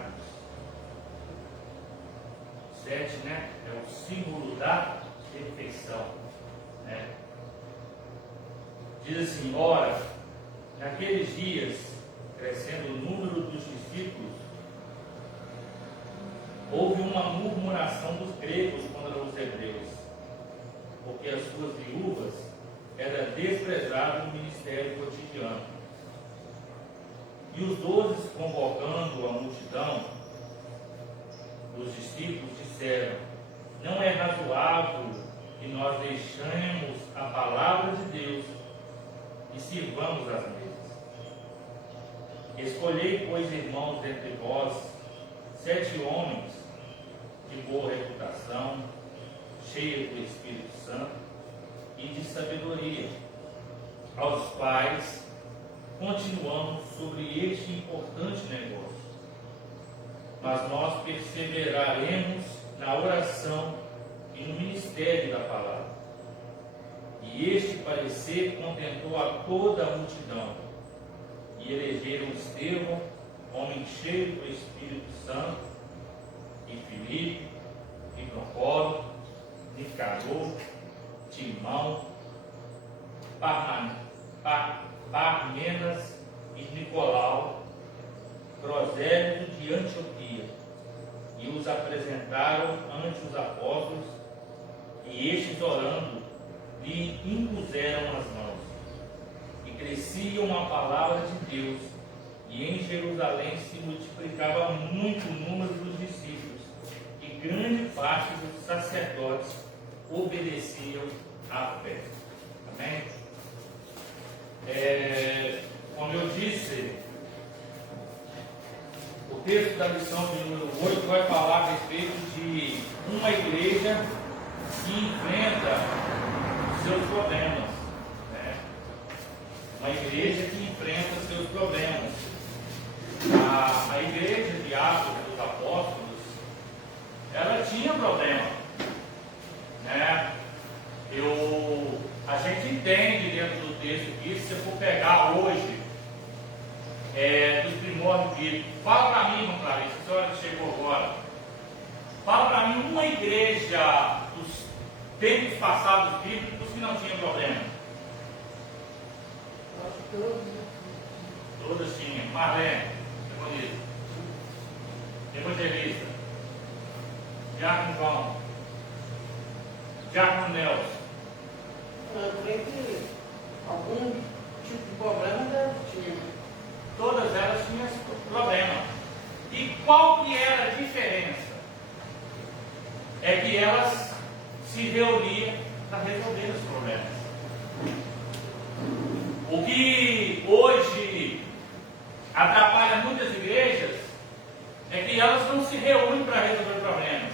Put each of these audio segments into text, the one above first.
sábios. 7, né? É o símbolo da perfeição, né? Diz assim: ora, naqueles dias, crescendo o número dos discípulos, houve uma murmuração dos gregos contra os hebreus, porque as suas viúvas eram desprezadas no ministério cotidiano. E os 12, convocando a multidão dos discípulos, disseram: não é razoável que nós deixemos a palavra de Deus e sirvamos as mesas. Escolhei, pois, irmãos, dentre vós 7 homens de boa reputação, cheios do Espírito Santo e de sabedoria, aos quais continuamos sobre este importante negócio. Mas nós perseveraremos na oração e no ministério da palavra. E este parecer contentou a toda a multidão. E elegeram Estevão, homem cheio do Espírito Santo, e Filipe, e Procópio, Nicanor, Timão, Parmenas e Nicolau, prosélito de Antioquia, e os apresentaram ante os apóstolos, e estes, orando, lhe impuseram as mãos. E cresciam a palavra de Deus, e em Jerusalém se multiplicava muito o número dos discípulos, e grande parte dos sacerdotes obedeciam à fé. Amém? Como eu disse, o texto da lição de número 8 vai falar a respeito de uma igreja que enfrenta seus problemas, né? Uma igreja que enfrenta seus problemas. A igreja de Atos dos Apóstolos, ela tinha problema, né? A gente entende dentro do texto que, se você for pegar hoje, dos primórdios bíblicos, fala para mim, irmão Clarice, a senhora que chegou agora, fala para mim uma igreja dos tempos passados bíblicos que não tinha problema. Todas tinham. Marlene, evangelista, Diácono João, Diácono Nelson. Eu creio que algum tipo de problema deve ter. Todas elas tinham esse problema. E qual que era a diferença? É que elas se reuniam para resolver os problemas. O que hoje atrapalha muitas igrejas é que elas não se reúnem para resolver problemas.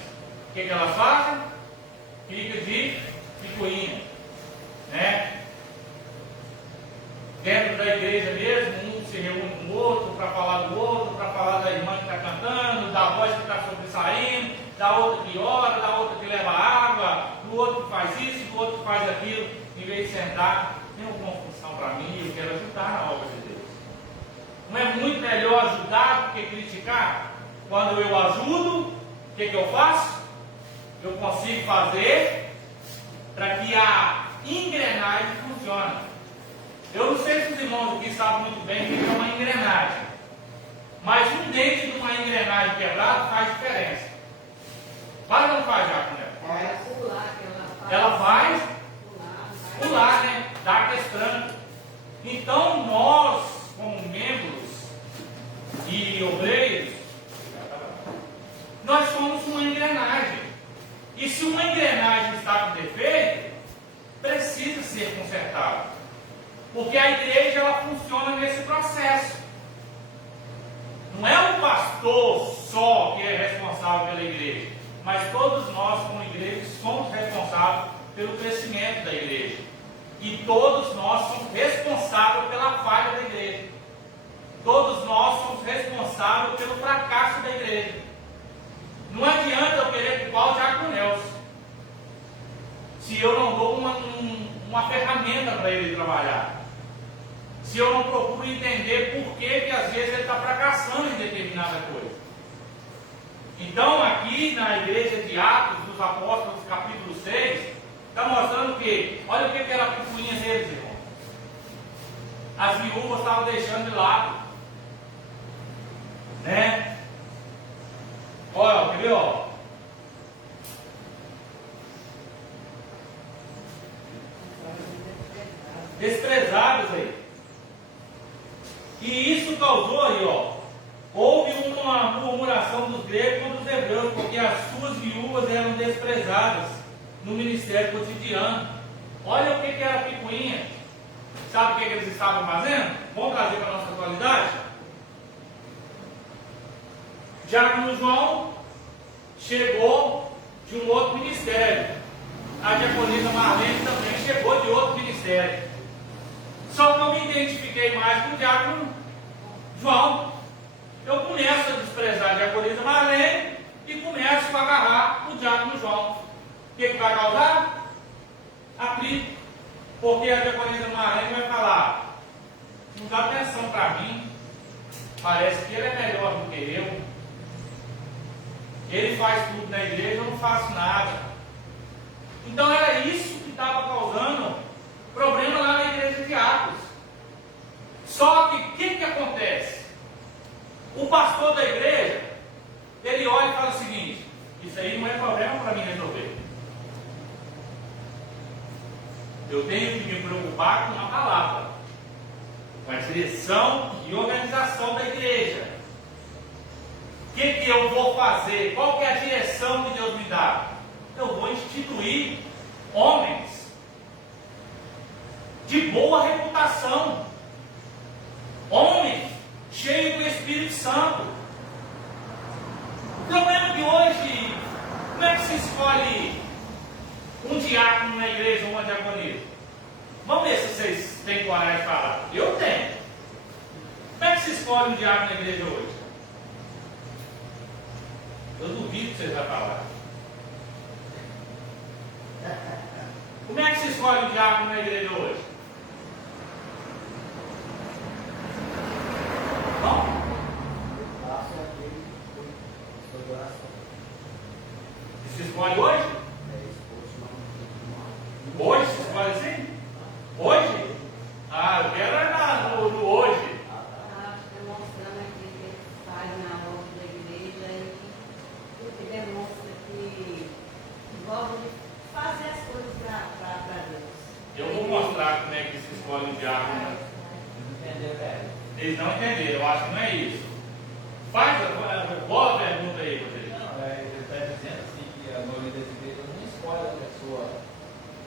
O que elas fazem? Fica de picuinha, né? Dentro da igreja mesmo, um se reúne com o outro para falar do outro, para falar da irmã que está cantando, da voz que está sobressaindo, da outra que ora, da outra que leva água, do outro que faz isso, do outro que faz aquilo, em vez de sentar, tem uma função para mim, eu quero ajudar na obra de Deus. Não é muito melhor ajudar do que criticar? Quando eu ajudo, o que eu faço? Eu consigo fazer para que a engrenagem funcione. Eu não sei se os irmãos aqui sabem muito bem o que é uma engrenagem, mas um dente de uma engrenagem quebrada faz diferença. Faz ou não faz, Jacob? Ela faz pular, né? Dar aquele tranco. Então nós, como membros e obreiros, nós somos uma engrenagem. E se uma engrenagem está com defeito, precisa ser consertada. Porque a igreja, ela funciona nesse processo. Não é o pastor só que é responsável pela igreja, mas todos nós, como igreja, somos responsáveis pelo crescimento da igreja. E todos nós somos responsáveis pela falha da igreja. Todos nós somos responsáveis pelo fracasso da igreja. Não adianta eu querer culpar o Diácono Nelson, se eu não dou uma ferramenta para ele trabalhar. Se eu não procuro entender por que às vezes ele está fracassando em determinada coisa. Então, aqui na igreja de Atos dos Apóstolos, capítulo 6, está mostrando que, olha o que era a picuinha deles, irmão. As viúvas estavam deixando de lado, né? Olha, quer ver, ó? Desprezados aí. E isso causou aí, ó. Houve uma murmuração dos gregos contra os hebreus, porque as suas viúvas eram desprezadas no ministério cotidiano. Olha o que era a picuinha. Sabe o que eles estavam fazendo? Vamos trazer para a nossa atualidade? Diácono João chegou de um outro ministério. A diaconisa Marlene também chegou de outro ministério. Só que eu me identifiquei mais com o diácono João. Eu começo a desprezar a diaconisa Marlene e começo a agarrar o diácono João. O que vai causar? Atrito. Porque a diaconisa Marlene vai falar: não dá atenção para mim, parece que ele é melhor do que eu. Ele faz tudo na igreja, eu não faço nada. Então era isso que estava causando problema lá na igreja de Atos. Só que o que acontece? O pastor da igreja, ele olha e fala o seguinte: isso aí não é problema para mim resolver. Eu tenho que me preocupar com a palavra, com a direção e organização da igreja. O que eu vou fazer? Qual que é a direção que Deus me dá? Eu vou instituir homens de boa reputação, homens cheios do Espírito Santo. O problema é que hoje, como é que se escolhe um diácono na igreja ou uma diaconisa? Vamos ver se vocês têm coragem de falar. Eu tenho. Como é que se escolhe um diácono na igreja hoje? Eu duvido que vocês vão falar. Como é que se escolhe um diácono na igreja hoje? Não? Se escolhe hoje? Hoje se escolhe assim? Hoje? Ah, eu quero é no hoje. Demonstrando aquilo que ele faz na volta da igreja e que demonstra que gosta de fazer as coisas para Deus. Eu vou mostrar como é que se escolhe um diácono. Eles não entenderam, eu acho que não é isso. Faz a boa pergunta aí, vocês. Ele está dizendo assim que a maioria das igrejas não escolhe a pessoa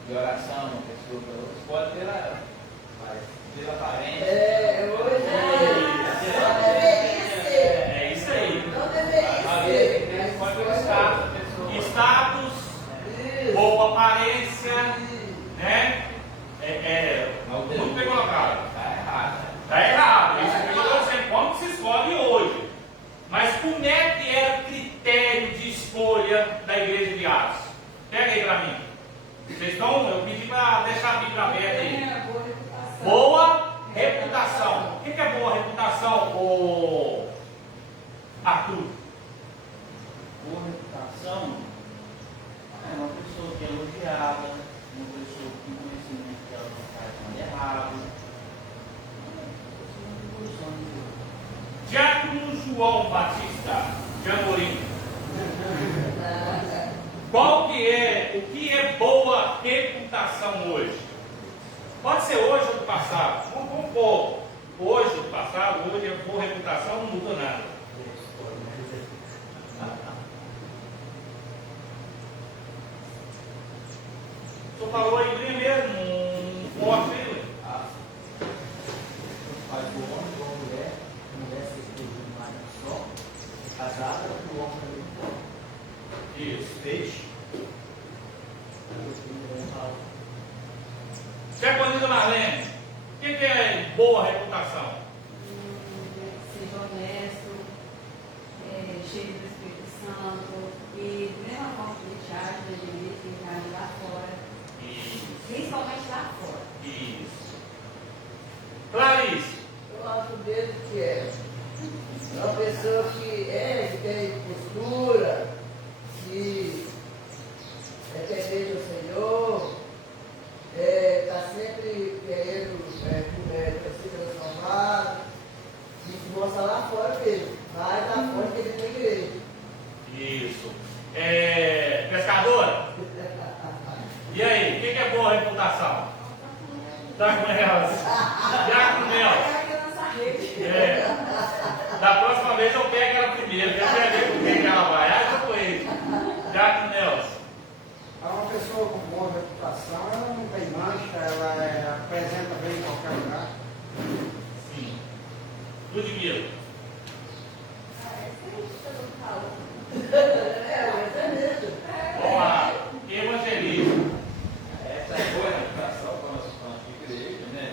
de oração, uma pessoa para outra, escolhe pela aparência. É isso aí. Não deveria ser. Escolhe pelo status da pessoa. Status, boa aparência, né? Muito bem colocado. Está errado. Está errado. Isso que eu estou dizendo. Como que se escolhe hoje? Mas como é que era o critério de escolha da igreja de Atos? Pega aí para mim. Vocês estão? Eu pedi para deixar a Bíblia aberta aí. Boa reputação. O que é boa reputação, Arthur? Boa reputação é uma pessoa que é elogiada, uma pessoa que tem conhecimento que ela não faz nada errado. Diácono João Batista de Amorim. O que é boa reputação hoje? Pode ser hoje ou do passado. Vamos pôr hoje ou do passado. Hoje é boa reputação, não muda nada. O senhor falou aí bem mesmo, um forte aí. Faz o homem ou a mulher ser exclusiva mais só, casada, o homem também pode. Isso. Peixe. Diaconisa Marlene, o que é boa reputação? Seja honesto, cheio do Espírito Santo e da mesma forma que a gente age na igreja, tem que agir lá fora, Isso. principalmente lá fora. Isso. Clarice. Eu acho dele que é uma pessoa que tem postura, Vamos lá. Evangelismo. Essa é boa reputação para nós de igreja, né?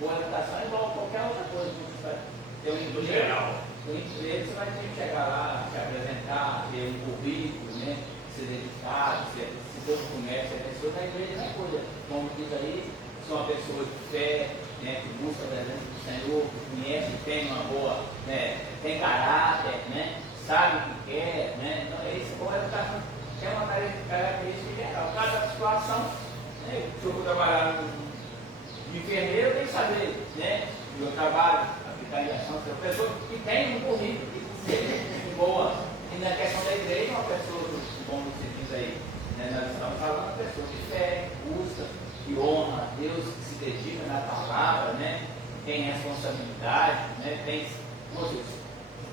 Boa reputação é igual a qualquer outra coisa. Você vai ter um emprego, Geral. você vai ter que chegar lá, se apresentar, ter um currículo, né? Ser dedicado, se todo comércio, a pessoa da igreja não é coisa. Como diz aí, são uma pessoa de fé, né? Que busca a presença do Senhor, que conhece, tem uma boa, né? Tem caráter, né? Sabe o que quer, né? Então, esse boa reputação é uma característica geral. Cada situação, né? Se eu for trabalhar de enfermeiro, eu tenho que saber, né? O meu trabalho, aplicar em ação, ser uma pessoa que tem um currículo, que seja boa. E na questão da igreja, uma pessoa, como você diz aí, né? Nós estamos falando de uma pessoa de fé, que busca, que honra a Deus, que se dedica na palavra, né? Tem responsabilidade, né? Tem, poxa,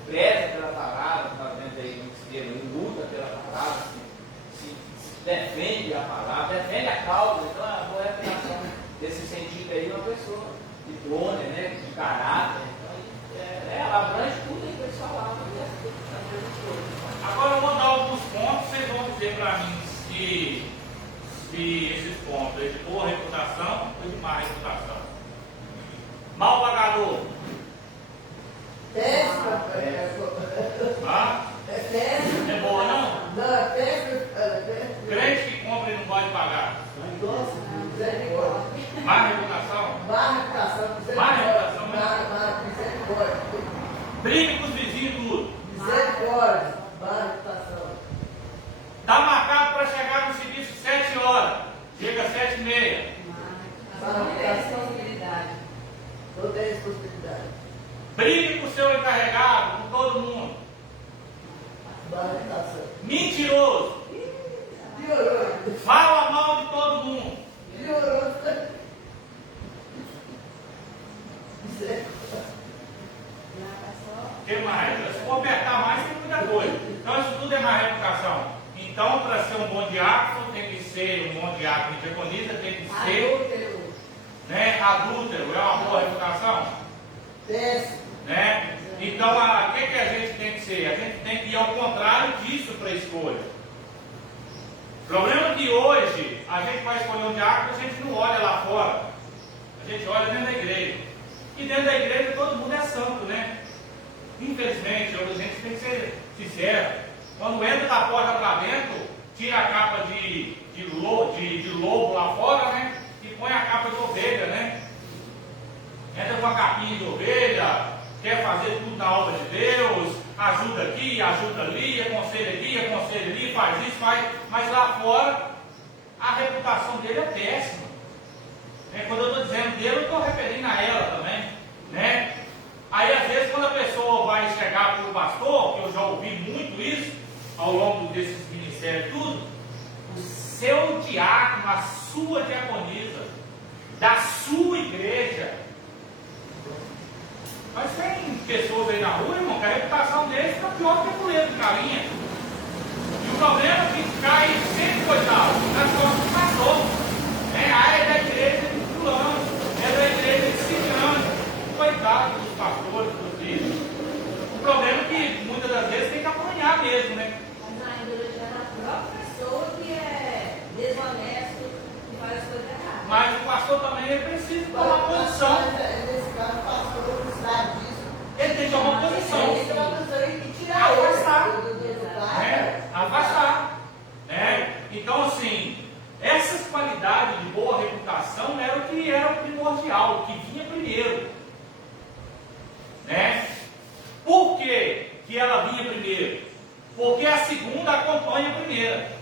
preza pela palavra, está vendo aí no esquerdo, luta pela palavra, se defende a palavra, defende a causa. Então, a boa reputação desse sentido aí, uma pessoa idônea, né, de caráter. Então, ela abrange tudo aí que eles falavam. Agora eu vou dar alguns pontos, vocês vão dizer para mim se esses pontos é de boa reputação ou de má reputação. Mal pagador. Péssima. Ah? É péssima. É boa não? Não, é péssima. Crente que compra e não pode pagar. Nossa, misericórdia. Má reputação. Má reputação, Má reputação, né? Má misericórdia. Briga com os vizinhos tudo. Misericórdia. Má reputação. Está marcado para chegar no serviço 7 horas. Chega às 7h30. Toda responsabilidade. Toda responsabilidade. Briga com o seu encarregado, com todo mundo. Má reputação. Mentiroso. Piorou. Fala mal de todo mundo. Piorou. Misericórdia. O que mais? Se for apertar mais, tem muita coisa. Então, isso tudo é má reputação. Então, para ser um bom diácono, tem que ser um bom diácono e diaconisa, tem que ser, né, adúltero. É uma boa reputação? Péssimo. Né? Então, o que a gente tem que ser? A gente tem que ir ao contrário disso para a escolha. O problema é que hoje, a gente vai escolher um diácono, a gente não olha lá fora. A gente olha dentro da igreja. E dentro da igreja todo mundo é santo, né? Infelizmente, a gente tem que ser sincero. Quando entra da porta para dentro, tira a capa de lobo lá fora, né? E põe a capa de ovelha, né? Entra com a capinha de ovelha, quer fazer tudo na obra de Deus, ajuda aqui, ajuda ali, aconselha aqui, aconselha ali, faz isso, faz. Mas lá fora, a reputação dele é péssima. Quando eu estou dizendo dele, eu estou referindo a ela também, né? Aí, às vezes, quando a pessoa vai chegar para o pastor, que eu já ouvi muito isso, ao longo desses ministérios, tudo, o seu diácono, a sua diaconisa, da sua igreja. Mas tem pessoas aí na rua, irmão, que a reputação deles fica pior que a mulher de galinha. E o problema é que cai sempre, coitado, nas costas do pastor. É da igreja de fulano, é da igreja de ciclano. Coitado dos pastores, dos líderes. O problema é que muitas das vezes tem que apanhar mesmo, né? Mas ainda é a própria pessoa que é desonesto e faz as coisas erradas. Mas o pastor também ele precisa tomar posição. Nesse caso, o pastor não sabe disso. Ele tem que tomar posição. Ele tem uma posição e tirar Afastar. ele. Afastar. Né? Então, assim, essas qualidades de boa reputação era o que era o primordial, o que vinha primeiro. Né? Por que ela vinha primeiro? Porque a segunda acompanha a primeira.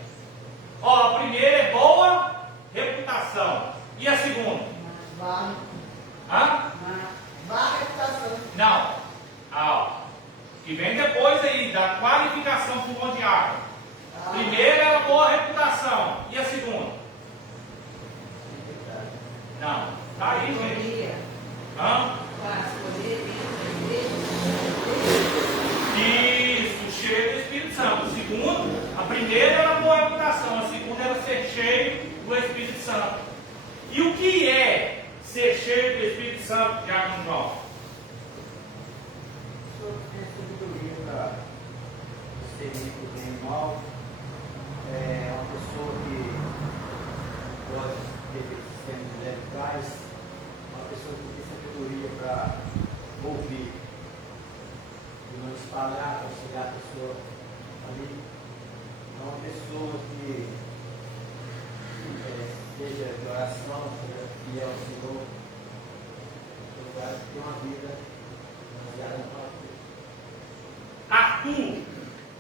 Ó, a primeira é boa reputação. E a segunda? Má reputação. Não. Ó, que vem depois aí, da qualificação para o bom diácono. Primeira era boa reputação. E a segunda? Não. Tá aí, gente. Isso, cheio do Espírito Santo. Segundo, a primeira era a boa reputação, a segunda era ser cheio do Espírito Santo. E o que é ser cheio do Espírito Santo, Diácono João? O senhor tem sabedoria para auxiliar a pessoa ali. É uma pessoa que seja de oração, seja fiel ao Senhor, tem uma vida baseada na palavra de Deus. Arthur,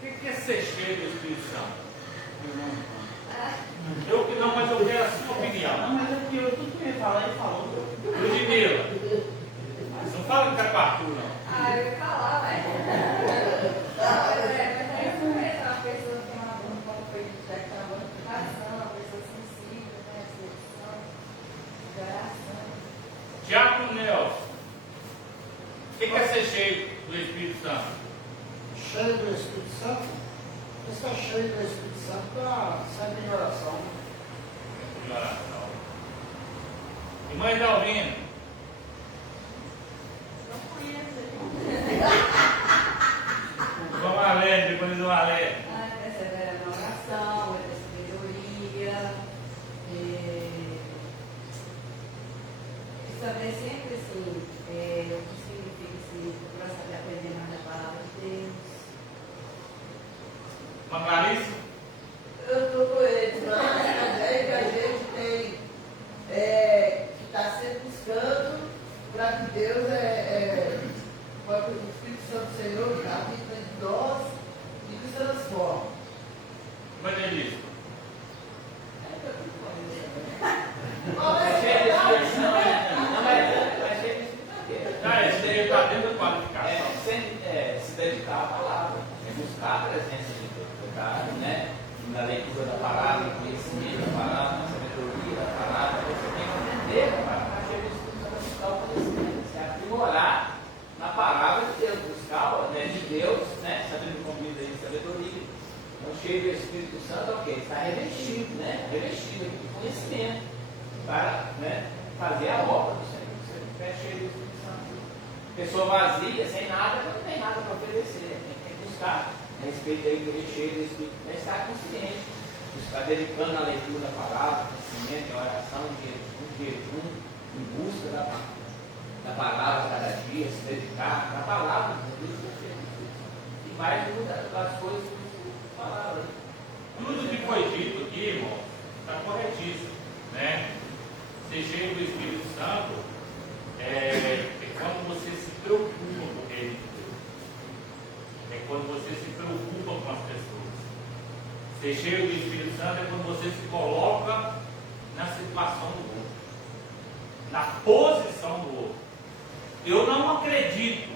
o que é ser cheio do Espírito Santo? Eu que não, mas eu quero a sua opinião. Não, mas é que eu tudo que eu ia falar, ele falou. Ludmila, não fala que tá com Arthur, não. Ah, eu ia falar, velho. Mas é isso mesmo, uma pessoa que tem uma boa, como foi de Jack, uma boa educação, uma pessoa sensível, né? Solução, de oração. Tiago Nelson, o que é ser cheio do Espírito Santo? Cheio do Espírito Santo? Você está cheio do Espírito Santo para sempre em oração. De oração. Irmã Dalvina, Não conheço. vamos a ler, depois do Alé. Persevera na oração, muita sabedoria. Saber sempre assim, o que significa assim, para saber aprender mais a palavra de Deus. Uma Clarice? Eu estou com eles, mas também que a gente tem que estar sempre buscando para que Deus para que o Espírito Santo do Senhor habita em nós e nos transforma. Evangelista. Mas cheio de expressão, né? Não, mas cheio de expressão. Esse daí está dentro da qualificação. Se dedicar à palavra, buscar a presença de Deus, buscar, né? Na leitura da palavra, no conhecimento da palavra, na sabedoria da palavra, você tem que aprender a palavra, cheio de Espírito Santo, buscar o conhecimento, se aprimorar na palavra de Deus, buscar de Deus, né? Sabendo como diz aí, sabedoria. Então, cheio do Espírito Santo, é o quê? Está revestido, né? Revestido aqui de conhecimento, para, né, fazer a obra do Senhor. Você não fica cheio do Espírito Santo. Pessoa vazia, sem nada, não tem nada para oferecer. Tem que buscar a respeito da igreja cheia do Espírito, mas estar consciente, estar dedicando a leitura da palavra, conhecimento, a oração, em jejum, em busca da palavra cada dia, se dedicar à palavra de Deus, e mais das coisas que palavra. Tudo que foi dito aqui, irmão, está corretíssimo, né? Ser cheio do Espírito Santo é quando você se preocupa com o reino de Deus. É quando você se preocupa com as pessoas. Ser cheio do Espírito Santo é quando você se coloca na situação do outro, na posição do outro. Eu não acredito,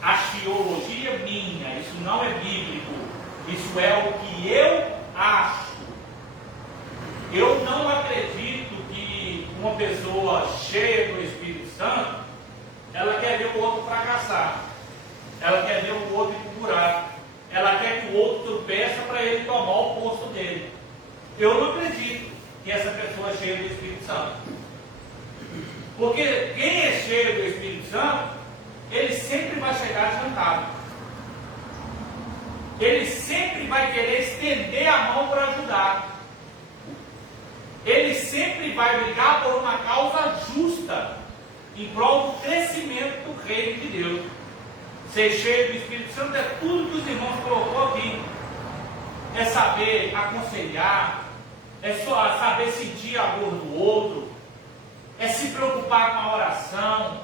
a teologia minha, isso não é bíblico, isso é o que eu acho. Eu não acredito que uma pessoa cheia do Espírito Santo, ela quer ver o outro fracassar, ela quer ver o outro ir para o buraco, ela quer que o outro tropeça para ele tomar o posto dele. Eu não acredito que essa pessoa é cheia do Espírito Santo. Porque quem é cheio do Espírito Santo, ele sempre vai chegar adiantado. Ele sempre vai querer estender a mão para ajudar. Ele sempre vai brigar por uma causa justa, em prol do crescimento do reino de Deus. Ser cheio do Espírito Santo é tudo que os irmãos colocou aqui. É saber aconselhar, é só saber sentir a dor do outro, é se preocupar com a oração,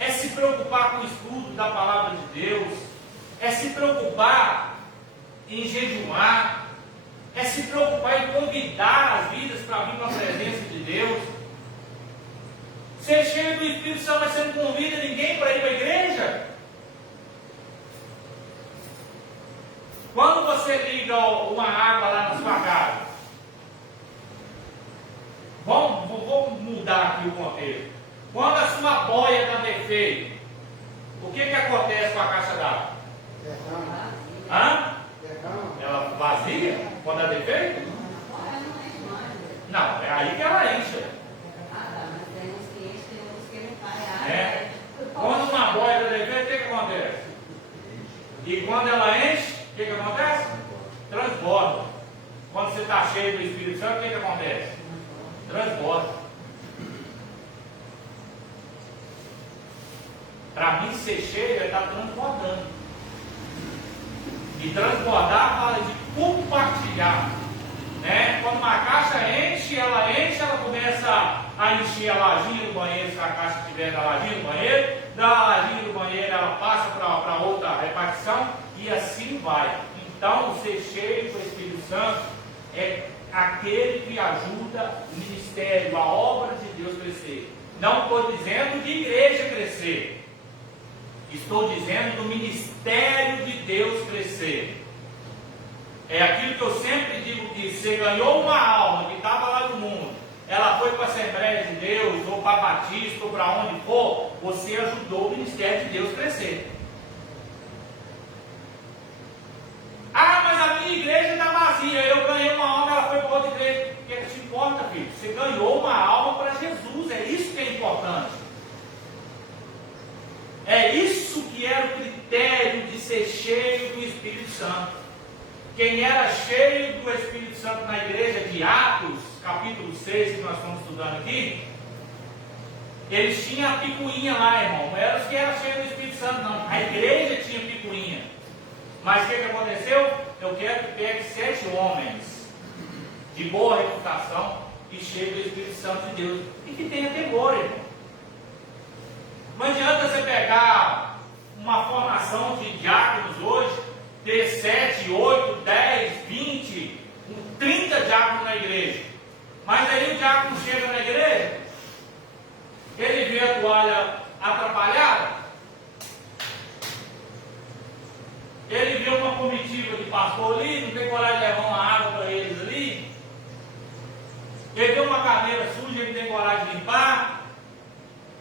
é se preocupar com o estudo da palavra de Deus, é se preocupar em jejuar, é se preocupar em convidar as vidas para vir para a presença de Deus. Ser cheio do Espírito Santo, mas você não convida ninguém para ir para a igreja? Quando você liga uma água lá na sua casa, vamos mudar aqui o contexto. Quando a sua boia dá defeito, o que acontece com a caixa d'água? Hã? Ela vazia quando dá defeito? Não, é aí que ela enche. Quando uma boia dá defeito, o que acontece? E quando ela enche, o que acontece? Transborda. Quando você está cheio do Espírito Santo, o que acontece? Transborda. Para mim, ser cheio é estar transbordando. E transbordar fala de compartilhar. Né? Quando uma caixa enche, ela começa a encher a lajinha do banheiro, se a caixa estiver na lajinha do banheiro, da lajinha do banheiro ela passa para outra repartição e assim vai. Então, ser cheio do Espírito Santo é aquele que ajuda o ministério, a obra de Deus crescer. Não estou dizendo de igreja crescer, estou dizendo do ministério de Deus crescer. É aquilo que eu sempre digo, que você ganhou uma alma que estava lá no mundo, ela foi para a Assembleia de Deus, ou para Batista, ou para onde for, você ajudou o ministério de Deus crescer. Ah, mas a minha igreja está vazia, eu ganhei uma alma, ela foi para outra igreja. O que é que te importa, filho? Você ganhou uma alma para Jesus, é isso que é importante. É isso que era o critério de ser cheio do Espírito Santo. Quem era cheio do Espírito Santo na igreja de Atos, capítulo 6, que nós estamos estudando aqui, eles tinham a picuinha lá, irmão. Não era os que eram cheios do Espírito Santo, não. A igreja tinha picuinha. Mas o que aconteceu? Eu quero que pegue 7 homens de boa reputação e cheios do Espírito Santo de Deus. E que tenha temor, irmão. Não adianta você pegar uma formação de diáconos hoje, ter 7, 8, 10, 20, 30 diáconos na igreja. Mas aí o diácono chega na igreja, ele vê a toalha atrapalhada, ele vê uma comitiva de pastor ali, não tem coragem de levar uma água para eles ali, ele vê uma cadeira suja, ele não tem coragem de limpar,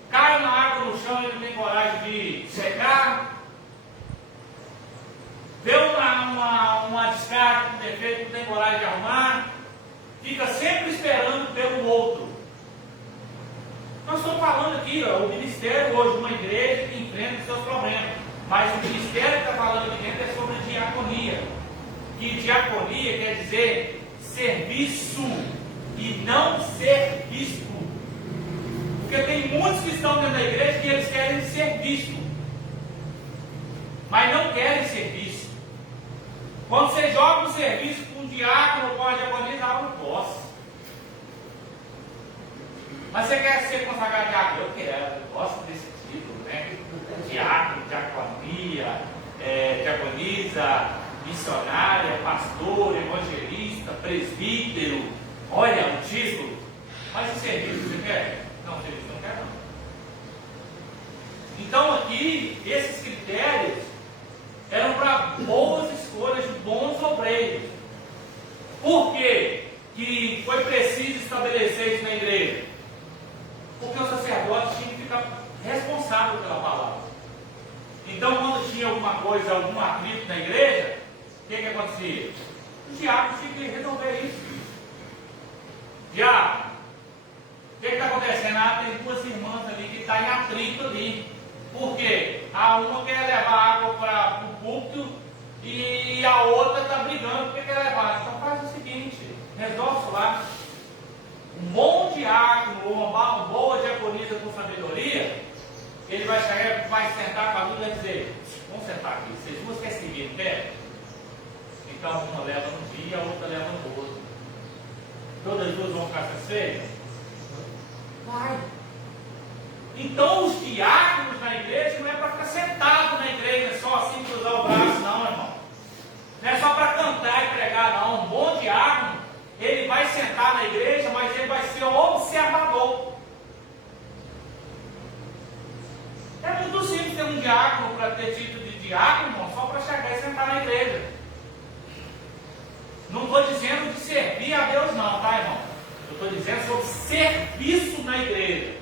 cai uma água no chão, ele não tem coragem de secar, vê uma descarga com defeito, não tem coragem de arrumar, fica sempre esperando pelo outro. Nós estamos falando aqui, ó, o ministério hoje, uma igreja que enfrenta os seus problemas, mas o ministério que está falando aqui dentro é sobre diaconia, que diaconia quer dizer serviço e não ser visto, porque tem muitos que estão dentro da igreja que eles querem ser vistos, mas não querem ser vistos. Quando você joga um serviço com um diácono ou com a diaconia, eu não posso. Mas você quer ser consagrado diácono? Eu quero, eu gosto desse título, né? Diácono, diaconia, diaconisa, missionária, pastor, evangelista, presbítero. Olha o título. Mas o serviço você quer? Não, o serviço não quer, não. Então aqui, esses critérios eram para boas escolhas de bons obreiros. Por quê que foi preciso estabelecer isso na igreja? Porque os sacerdotes tinham que ficar responsáveis pela palavra. Então, quando tinha alguma coisa, algum atrito na igreja, o que acontecia? Os diáconos tinham que resolver isso. Diácono, o que está acontecendo? Tem 2 irmãs ali que estão em atrito ali. Por quê? A uma quer levar água para o púlpito e a outra está brigando porque quer levar. Então faz o seguinte, resolve isso lá. Um bom diácono ou uma boa diaconisa com sabedoria, ele vai chegar, vai sentar com a dúvida e vai dizer, vamos sentar aqui, vocês duas querem seguir em pé? Então uma leva num dia, a outra leva no outro. Todas as duas vão ficar satisfeitas? Vai. Então os diáconos na igreja não é para ficar sentado na igreja, só assim cruzar o braço, não, irmão. Não é só para cantar e pregar, não. Um bom diácono, ele vai sentar na igreja, mas ele vai ser observador. É muito simples ter um diácono para ter título de diácono, irmão, só para chegar e sentar na igreja. Não estou dizendo de servir a Deus, não, tá, irmão? Eu estou dizendo sobre serviço na igreja.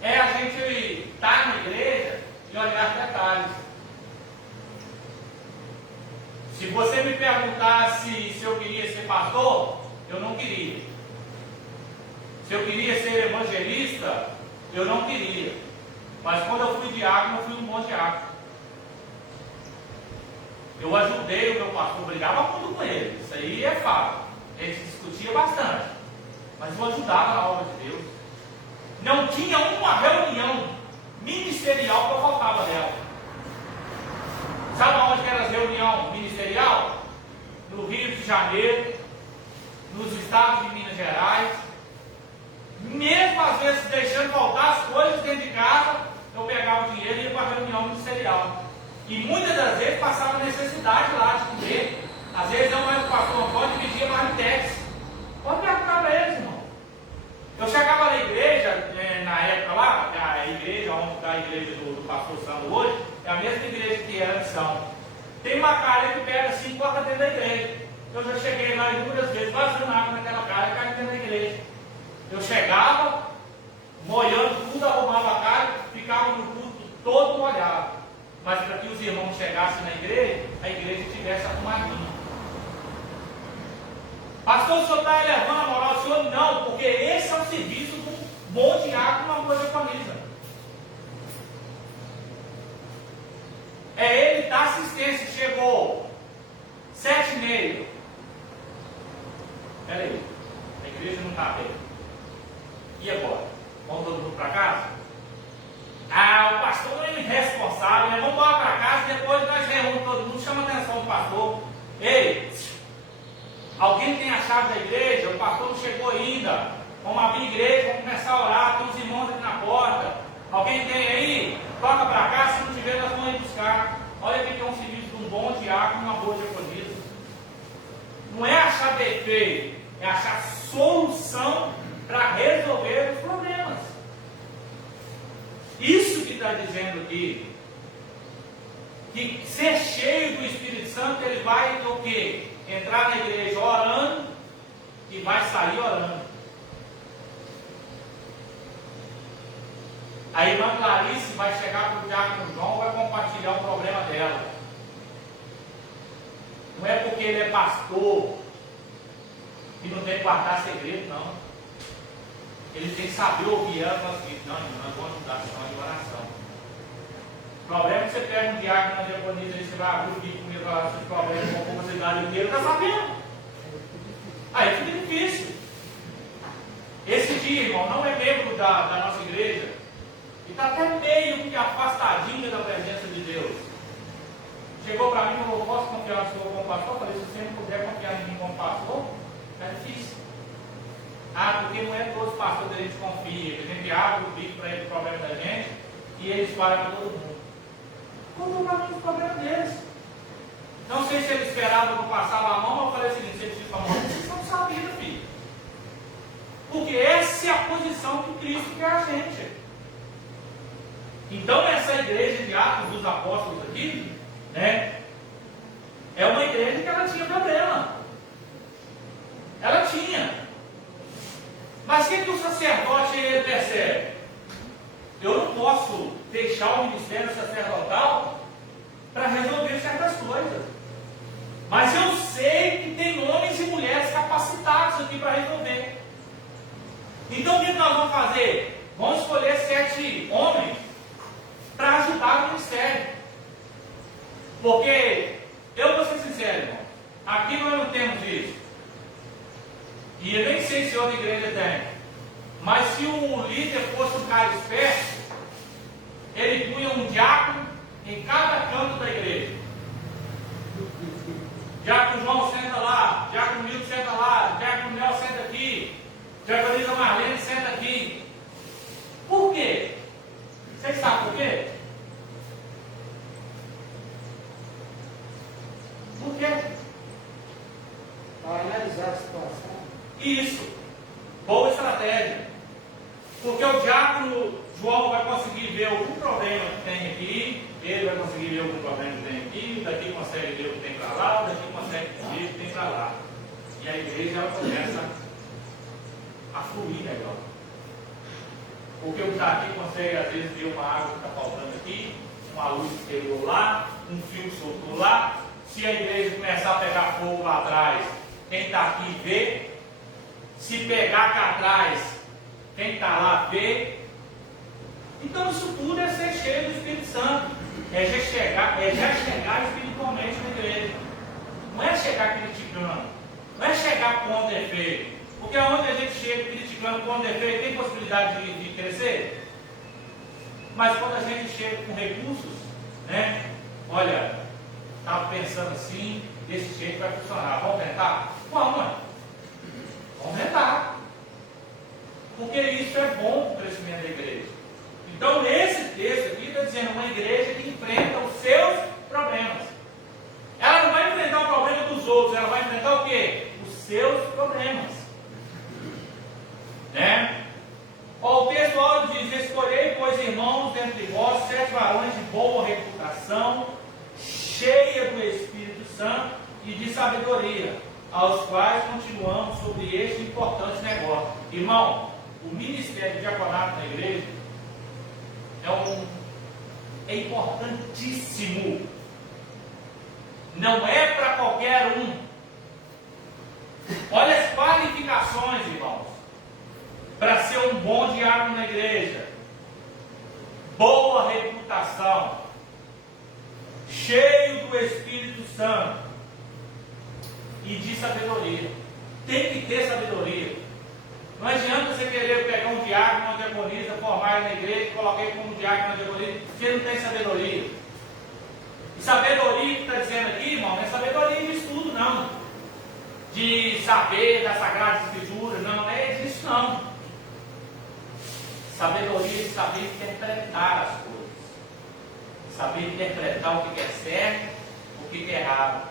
É a gente estar na igreja e olhar detalhes. Se você me perguntasse se eu queria ser pastor, eu não queria. Se eu queria ser evangelista, eu não queria. Mas quando eu fui diácono, eu fui um bom diácono. Eu ajudei o meu pastor, brigava muito com ele. Isso aí é fato. A gente discutia bastante. Mas eu ajudava na obra de Deus. Não tinha uma reunião ministerial que eu faltava dela. Sabe onde que era a reunião ministerial? No Rio de Janeiro, nos estados de Minas Gerais. Mesmo às vezes deixando faltar as coisas dentro de casa, eu pegava o dinheiro e ia para a reunião ministerial. E muitas das vezes passava necessidade lá de comer. Às vezes eu mais o pastor Antônio dividia marmitex. Pode perguntar para eles, irmão. Eu chegava na igreja, na época lá, a igreja, onde está a igreja do pastor Sandro hoje, é a mesma igreja que era de São. Tem uma calha que pega assim e coloca dentro da igreja. Eu já cheguei lá inúmeras vezes, vazando água naquela calha e caindo dentro da igreja. Eu chegava, molhando tudo, arrumava a calha, ficava no culto todo molhado. Mas para que os irmãos chegassem na igreja, a igreja estivesse arrumadinha. Pastor, o senhor está elevando a moral? O senhor não, porque esse é o serviço de um bom diácono numa boa diaconisa. É ele dar assistência. Chegou 7h30. Espera aí, a igreja não está aberta. E agora? Vamos todo mundo para casa? Ah, o pastor é irresponsável, né? Vamos embora para casa e depois nós reunimos todo mundo. Chama a atenção do pastor. Ei, alguém tem a chave da igreja? O pastor não chegou ainda. Vamos abrir a igreja, vamos começar a orar. Tem uns irmãos aqui na porta. Alguém tem aí? Toca para cá, se não tiver, nós vamos ir buscar. Olha aqui que é um serviço de um bom diácono e uma boa diaconisa. Não é achar defeito, é achar solução para resolver os problemas. Isso que está dizendo aqui, que ser cheio do Espírito Santo, ele vai o quê? Entrar na igreja orando e vai sair orando. A irmã Clarice vai chegar para o diácono João e vai compartilhar o problema dela. Não é porque ele é pastor que não tem que guardar segredo, não. Ele tem que saber ouvir ela e falar assim, não, nós vamos ajudar, senão é de oração. O problema é que você pega um diácono na diaconisa e você vai abrir o bico comigo e falar sobre problemas com a facilidade inteira, está sabendo. Aí fica difícil. Esse dia, irmão, não é membro da nossa igreja. E está até meio que afastadinho da presença de Deus. Chegou para mim e falou, posso confiar no senhor como pastor? Eu falei, se você não puder confiar em mim como pastor, é difícil. Ah, porque não é todos os pastores que a gente confia, que a gente abre o bico para ele o problema da gente e eles falam para todo mundo. Contou para mim os problemas deles. Não sei se ele esperava que eu passava a mão, mas eu falei assim, você precisa falar, vocês não sabiam, filho. Porque essa é a posição que Cristo quer a gente. Então essa igreja de Atos dos Apóstolos aqui, né, é uma igreja que ela tinha problema. Ela tinha. Mas o que o sacerdote ele percebe? Eu não posso deixar o ministério sacerdotal para resolver certas coisas. Mas eu sei que tem homens e mulheres capacitados aqui para resolver. Então o que nós vamos fazer? Vamos escolher 7 homens para ajudar o ministério. Porque, eu vou ser sincero, irmão, aqui nós não temos isso. E eu nem sei se outra igreja tem. Mas se o líder fosse um cara esperto, ele punha um diácono em cada canto da igreja. Diácono João senta lá, diácono Milton senta lá, diácono Mel senta aqui, diaconisa Marlene senta aqui. Por quê? Vocês sabem por quê? Por quê? Para analisar a situação. Isso. Boa estratégia. Porque o diácono João vai conseguir ver algum problema que tem aqui, ele vai conseguir ver algum problema que tem aqui, daqui consegue ver o que tem para lá, daqui consegue ver o que tem para lá. E a igreja ela começa a fluir melhor. Porque o que está aqui consegue às vezes ver uma água que está faltando aqui, uma luz que pegou lá, um fio soltou lá. Se a igreja começar a pegar fogo lá atrás, quem está aqui vê. Se pegar cá atrás, quem está lá vê. Então isso tudo é ser cheio do Espírito Santo. É já chegar espiritualmente na igreja. Não é chegar criticando. Não é chegar com defeito. Porque onde a gente chega criticando com defeito, tem possibilidade de crescer? Mas quando a gente chega com recursos, né? Olha, estava pensando assim, desse jeito vai funcionar. Vamos tentar? Vamos tentar. Porque isso é bom para o crescimento da igreja. Então, nesse texto aqui está dizendo uma igreja que enfrenta os seus problemas. Ela não vai enfrentar o problema dos outros, ela vai enfrentar o quê? Os seus problemas. Né? O texto áudio diz: escolhei, pois, irmãos, dentre vós, 7 varões de boa reputação, cheia do Espírito Santo e de sabedoria, aos quais continuamos sobre este importante negócio. Irmão, o ministério de diaconato na igreja é importantíssimo. Não é para qualquer um. Olha as qualificações, irmãos, para ser um bom diácono na igreja: boa reputação, cheio do Espírito Santo e de sabedoria. Tem que ter sabedoria. Não adianta você querer pegar um diácono, uma diaconisa, formar ele na igreja e colocar ele como diácono, uma diaconisa, você não tem sabedoria. E sabedoria que está dizendo aqui, irmão, não é sabedoria de estudo, não. De saber das Sagradas Escrituras, não é disso, não. Sabedoria de saber interpretar as coisas. Saber interpretar o que é certo, o que é errado.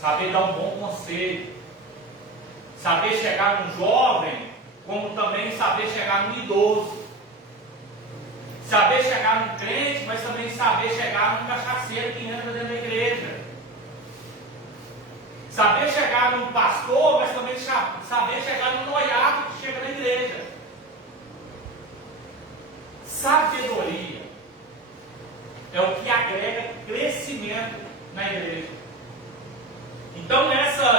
Saber dar um bom conselho. Saber chegar num jovem, como também saber chegar num idoso. Saber chegar num crente, mas também saber chegar num cachaceiro que entra dentro da igreja. Saber chegar num pastor, mas também saber chegar num noiado que chega na igreja. Sabedoria é o que agrega crescimento na igreja. Então,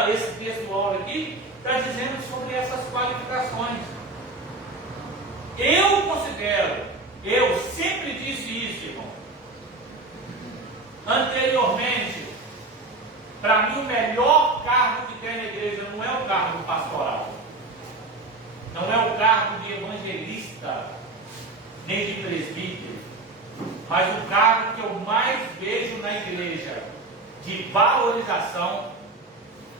esse texto aqui está dizendo sobre essas qualificações. Eu sempre disse isso, irmão. Anteriormente, para mim o melhor cargo que tem na igreja não é o cargo pastoral, não é o cargo de evangelista, nem de presbítero, mas o cargo que eu mais vejo na igreja de valorização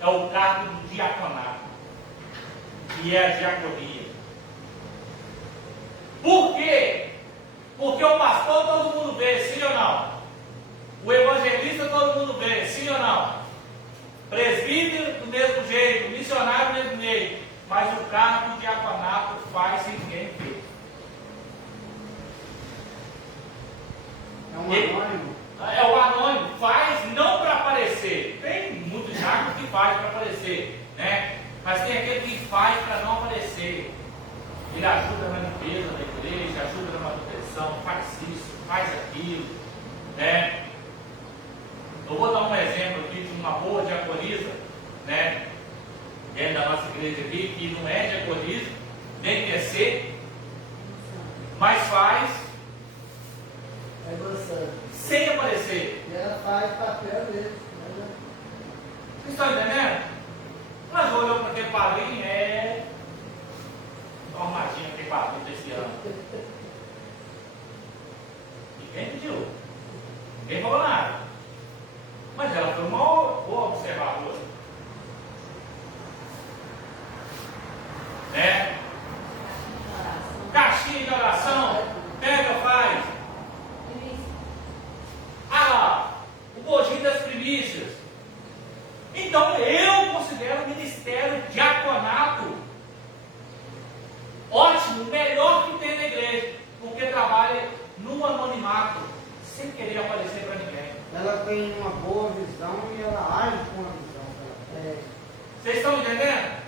é o cargo do diaconato, que é a diaconia. Por quê? Porque o pastor todo mundo vê, sim ou não? O evangelista todo mundo vê, sim ou não? Presbítero do mesmo jeito, missionário do mesmo jeito, mas o cargo do diaconato faz sem ninguém ver. É um anônimo. É o anônimo, faz não para aparecer. Tem muito diácono que faz para aparecer, né? Mas tem aquele que faz para não aparecer. Ele ajuda na limpeza da igreja, ajuda na manutenção, faz isso, faz aquilo, né? Eu vou dar um exemplo aqui de uma boa diaconisa, né? Dentro da nossa igreja aqui, que não é diaconisa, nem quer ser, mas faz sem aparecer. E ela faz papel mesmo. Vocês estão entendendo? Nós olhamos para aquele padrinho, armadinha aquele padrinho desse ano. E quem pediu? Ninguém falou nada. Mas ela foi uma boa observadora. Né? Caixinha de oração, pega, faz. O bojinho das primícias. Então eu considero o ministério diaconato ótimo, o melhor que tem na igreja, porque trabalha no anonimato, sem querer aparecer para ninguém. Ela tem uma boa visão e ela age com a visão que ela tem. Vocês estão entendendo?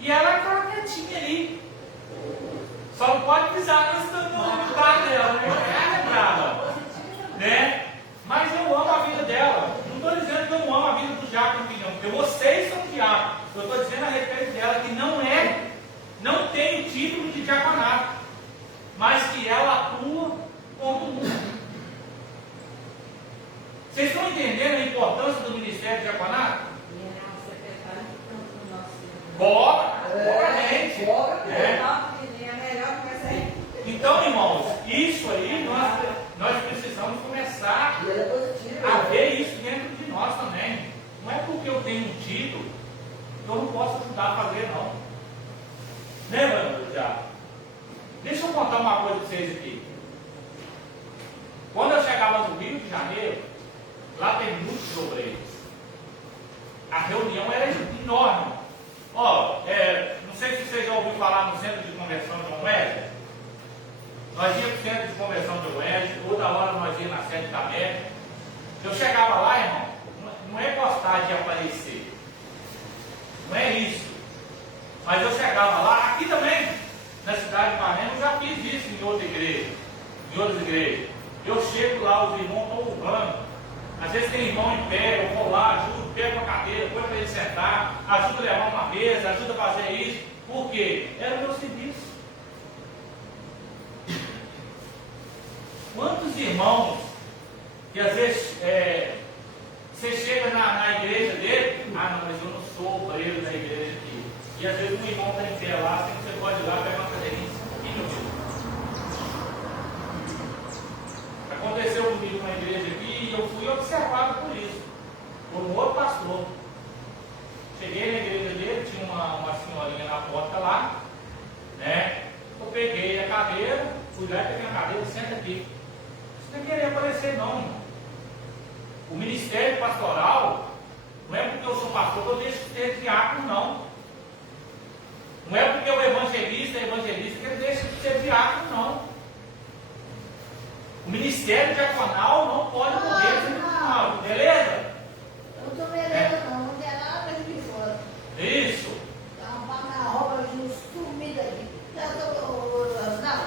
E ela está quietinha ali. Só não pode pisar no bar dela, né? Ela é brava, né? Mas eu amo a vida dela. Não estou dizendo que eu não amo a vida do diácono, não, porque vocês são diáconos. Eu estou dizendo a respeito dela que não tem o título de diaconato, mas que ela atua como mundo. Vocês estão entendendo a importância do ministério de diaconato? Bora, gente. É melhor que essa aí. Então, irmãos, Isso aí, nós precisamos começar E ela é positiva. a ver isso dentro de nós também. Não é porque eu tenho um título que eu não posso ajudar a fazer, não. Lembra, meu diabo? Deixa eu contar uma coisa para vocês aqui. Quando eu chegava no Rio de Janeiro, lá tem muitos obreiros. A reunião era enorme. Ó, não sei se vocês já ouviram falar no Centro de Conversão de João Wesley. Nós íamos para o Centro de Conversão de João Wesley, toda hora nós íamos na sede da América. Eu chegava lá, irmão, não é gostar de aparecer. Não é isso. Mas eu chegava lá, aqui também, na cidade de Ipanema, eu já fiz isso em outra igreja, em outras igrejas. Eu chego lá, os irmãos estão urrando. Às vezes tem irmão em pé, eu vou lá, ajudo, pego uma cadeira, põe para ele sentar, ajudo a levar uma mesa, ajudo a fazer isso. Por quê? Era o meu serviço. Quantos irmãos que às vezes você chega na igreja dele, não, mas eu não sou obreiro da igreja aqui. E às vezes um irmão está em pé lá, você pode ir lá pegar uma cadeirinha e meu Aconteceu comigo na igreja aqui e eu fui observado por isso, por um outro pastor. Cheguei na igreja dele, tinha uma senhorinha na porta lá, né? Eu peguei a cadeira, fui lá e peguei a cadeira, senta aqui. Você não queria aparecer não, irmão. O ministério pastoral, não é porque eu sou pastor que eu deixo de ser diácono, não. Não é porque o evangelista é evangelista que ele deixa de ser diácono, não. O ministério diaconal não pode morrer sem diaconal, beleza? Eu não estou merendo, não. Não tem nada de fora. Isso. Dá uma roupa de sumida aqui. Não.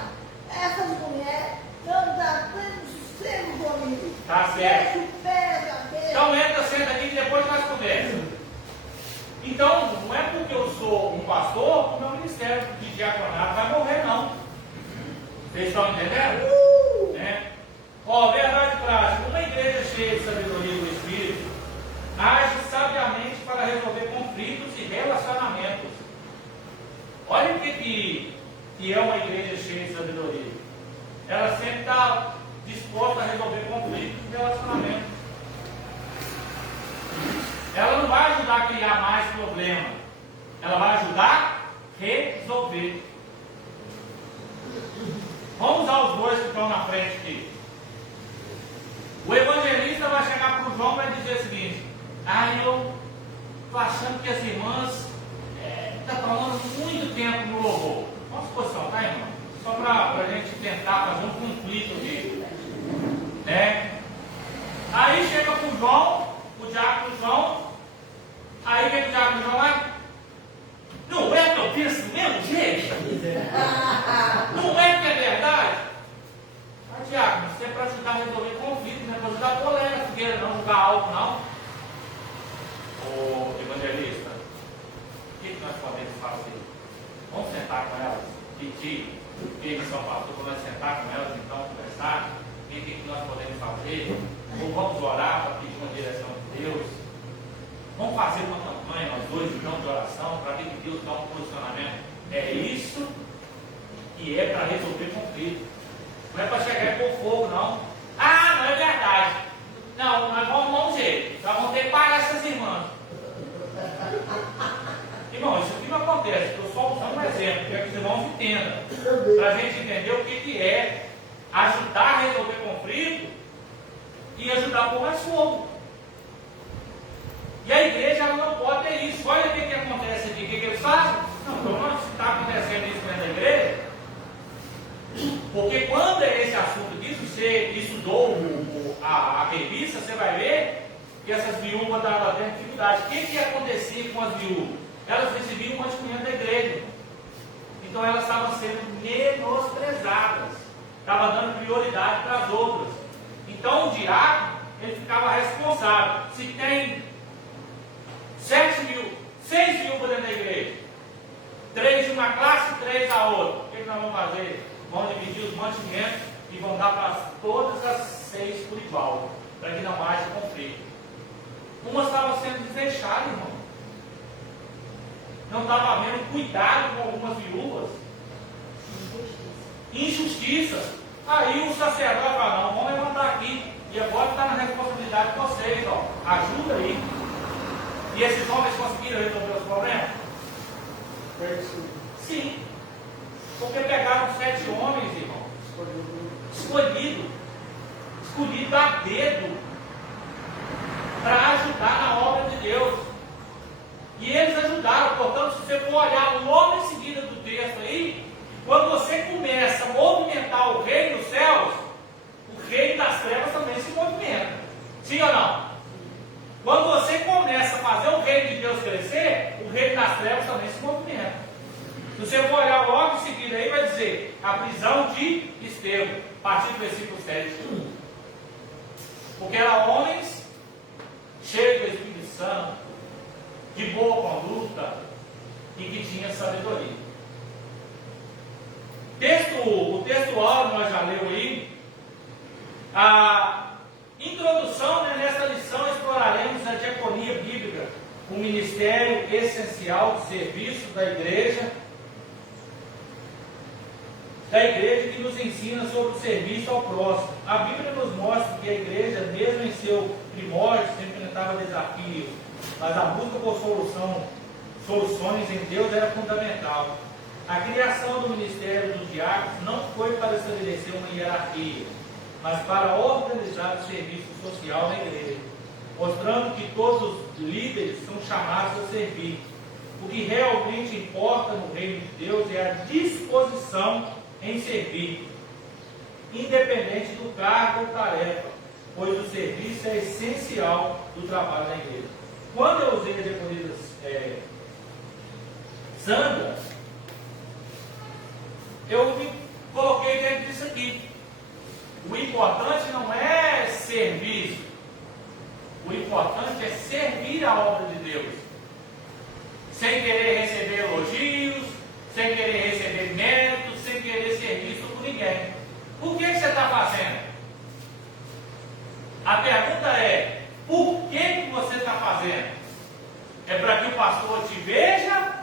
Essas mulheres não dá tanto sebo comigo. Tá certo. Deixa o pé da cabeça. Então entra, senta aqui e depois nós conversamos. Então, não é porque eu sou um pastor que o meu ministério de diaconato vai morrer, não. Vocês estão entendendo? Ó, verdade prática, uma igreja cheia de sabedoria do Espírito age sabiamente para resolver conflitos e relacionamentos. Olha o que é uma igreja cheia de sabedoria. Ela sempre está disposta a resolver conflitos e relacionamentos. Ela não vai ajudar a criar mais problema. Ela vai ajudar a resolver. Vamos usar os dois que estão na frente aqui. O evangelista vai chegar para o João e vai dizer o seguinte: eu estou achando que as irmãs estão falando muito tempo no louvor. Vamos posição, tá, irmão? Só para a gente tentar fazer um conflito aqui. Né? Aí chega para o João, o diácono João. Aí vem o diácono João lá. Não é que eu penso do mesmo jeito? Não é que é verdade? Mas, diácono, isso é para ajudar a resolver conflitos, não é para ajudar a polêmica, fogueira, não jogar alto, não. Ô, evangelista, o que nós podemos fazer? Vamos sentar com elas, pedir que eles são pastores, para nós sentar com elas, então, conversar, ver o que nós podemos fazer, ou vamos orar para pedir uma direção de Deus. Vamos fazer uma campanha, nós dois, então, de oração, para ver que Deus dá um posicionamento. É isso que é para resolver conflito. Não é para chegar com fogo, não. Não é verdade. Não, nós vamos ver. Nós vamos ter que parar essas irmãs. Irmão, isso aqui não acontece. Estou só usando um exemplo, para que os irmãos entendam. Para a gente entender o que é ajudar a resolver conflito e ajudar a pôr mais fogo. E a igreja ela não pode ter isso. Olha o que acontece aqui. O que eles fazem? Não, se está acontecendo isso dentro da igreja, porque quando é esse assunto disso, você estudou a revista, você vai ver que essas viúvas estavam tendo dificuldade. O que acontecia com as viúvas? Elas recebiam um mantimento da igreja. Então elas estavam sendo menosprezadas. Estavam dando prioridade para as outras. Então o diácono, ele ficava responsável. Se tem 6 viúvas dentro da igreja, 3 de uma classe e 3 da outra, o que nós vamos fazer? Vamos dividir os mantimentos e vão dar para todas as 6 por igual, para que não haja conflito. Umas estavam sendo desfechadas, irmão. Não estava havendo cuidado com algumas viúvas. Injustiças. Aí o sacerdote fala, não, vamos levantar aqui. E agora está na responsabilidade de vocês, ó. Ajuda aí. E esses homens conseguiram resolver os problemas? Sim. Porque pegaram 7 homens, irmão. Escolhido a dedo para ajudar na obra de Deus. E eles ajudaram. Portanto, se você for olhar logo em seguida do texto aí, quando você começa a movimentar o reino dos céus, o reino das trevas também se movimenta. Sim ou não? Quando você começa a fazer o reino de Deus crescer, o reino das trevas também se movimenta. Se você for olhar logo em seguida aí, vai dizer a prisão de Estevão, a partir do versículo 7. Porque eram homens cheios do Espírito Santo, de boa conduta e que tinha sabedoria. O texto áureo nós já leu aí. A introdução, né, nessa lição exploraremos a diaconia bíblica, o ministério essencial de serviço da igreja que nos ensina sobre o serviço ao próximo. A Bíblia nos mostra que a igreja, mesmo em seu primórdio, sempre enfrentava desafios, mas a busca por soluções em Deus era fundamental. A criação do ministério dos diáconos não foi para estabelecer uma hierarquia, mas para organizar o serviço social na igreja, mostrando que todos os líderes são chamados a servir. O que realmente importa no reino de Deus é a disposição em servir, independente do cargo ou tarefa, pois o serviço é essencial do trabalho na igreja. Quando eu usei a diaconia Sandra, eu me coloquei dentro disso aqui. O importante não é serviço, o importante é servir a obra de Deus, sem querer receber elogios, sem querer receber méritos, sem querer ser visto por ninguém. Por que você está fazendo? A pergunta é, por que você está fazendo? É para que o pastor te veja?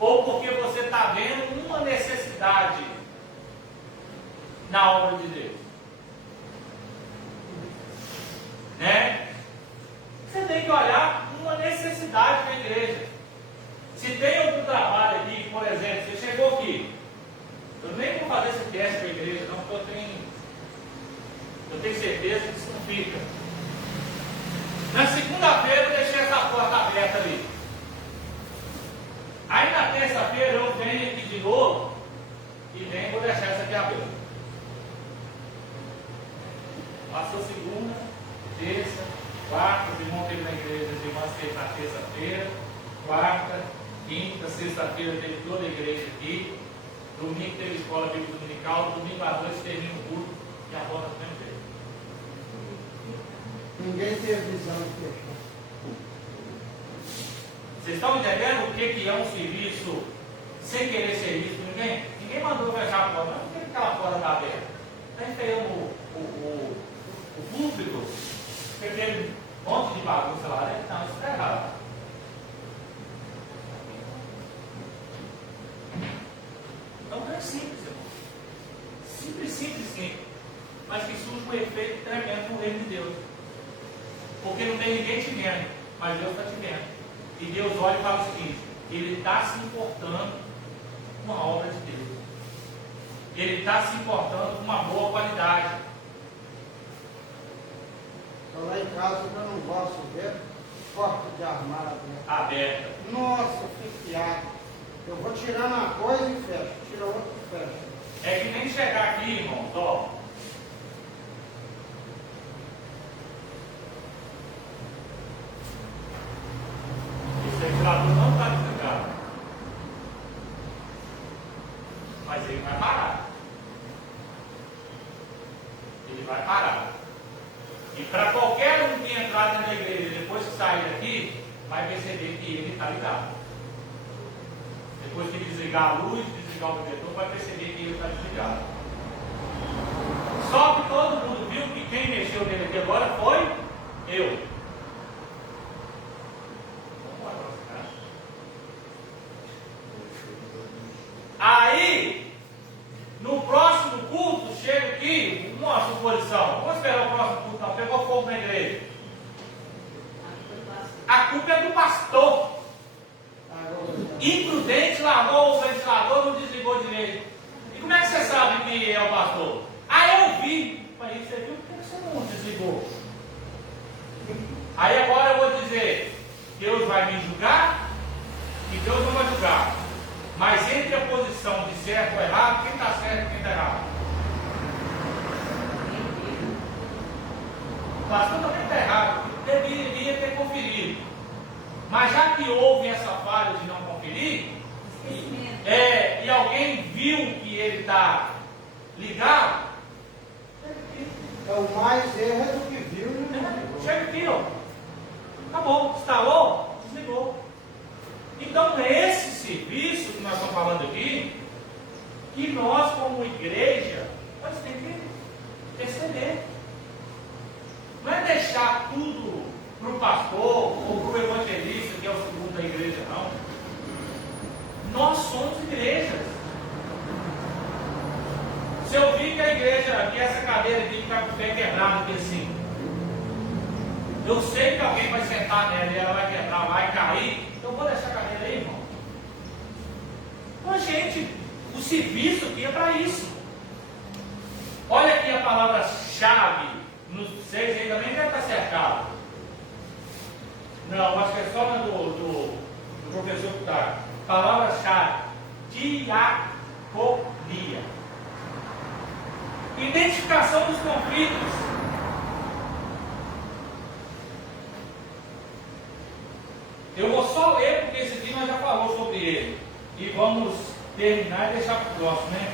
Ou porque você está vendo uma necessidade na obra de Deus? Né? Você tem que olhar uma necessidade da igreja. Se tem algum trabalho aqui, por exemplo, você chegou aqui, eu nem vou fazer esse teste com a igreja, não, porque eu tenho certeza que isso não fica. Na segunda-feira eu deixei essa porta aberta ali. Aí na terça-feira eu venho aqui de novo e vou deixar essa aqui aberta. Passou segunda, terça, quarta, os irmãos teve na igreja, os irmãos teve na terça-feira, quarta, quinta, sexta-feira teve toda a igreja aqui, domingo teve escola bíblica dominical, domingo à noite teve um culto e a porta também teve. Ninguém teve visão de fechar. Vocês estão entendendo o que é um serviço sem querer ser visto por ninguém? Ninguém mandou fechar a porta, mas por que aquela porta está aberta? Está enfeiando o público, aquele monte de bagunça lá, né? Não, isso está errado. Então é simples, irmão. Simples, mas que surge um efeito tremendo no reino de Deus. Porque não tem ninguém te vendo, mas Deus está te vendo. E Deus olha e fala o seguinte: Ele está se importando com a obra de Deus. Ele está se importando com uma boa qualidade. Estou lá em casa eu não gosto de ver porta de armário Aberta. Nossa, que piada. Eu vou tirar uma coisa e fecho, tira outra e fecho. É que nem chegar aqui, irmãos, ó. Esse ventilador não está desligado. Mas ele vai parar. Ele vai parar. E para qualquer um que entrar dentro da igreja depois que sair daqui, vai perceber que ele está ligado. Depois que desligar a luz, desligar o projetor, vai perceber que ele está desligado. Só que todo mundo viu que quem mexeu nele aqui agora foi eu. Aí, no próximo culto, chega povo na igreja? A culpa é do pastor. Imprudente, largou o ventilador, não desligou direito. E como é que você sabe que é o pastor? Ah, eu vi. Aí você viu, por que você não desligou? Aí agora eu vou dizer, Deus vai me julgar? E Deus não vai julgar. Mas entre a posição de certo ou errado, quem está certo e quem está errado? O pastor também está errado. Deveria ter conferido. Mas já que houve essa falha de não conferir, e alguém viu que ele está ligado, É o mais erro do que viu, né? chega aqui, ó. Acabou, instalou, desligou. Então, esse serviço que nós estamos falando aqui, que nós, como igreja, nós temos que perceber. Não é deixar tudo para o pastor ou para o evangelista, que é o segundo da igreja, não. Nós somos igrejas. Se eu vi que a igreja, que essa cadeira aqui está com o pé quebrado aqui assim, eu sei que alguém vai sentar nela e ela vai quebrar, vai cair, então eu vou deixar a cadeira aí, irmão. Mas, gente, o serviço aqui é para isso. Olha aqui a palavra-chave, no 6 aí também deve estar cercado. Não, acho que é só na do professor que está. Palavra-chave, diaconia. Identificação dos conflitos. Eu vou só ler porque esse aqui nós já falamos sobre ele. E vamos terminar e deixar para o próximo, né?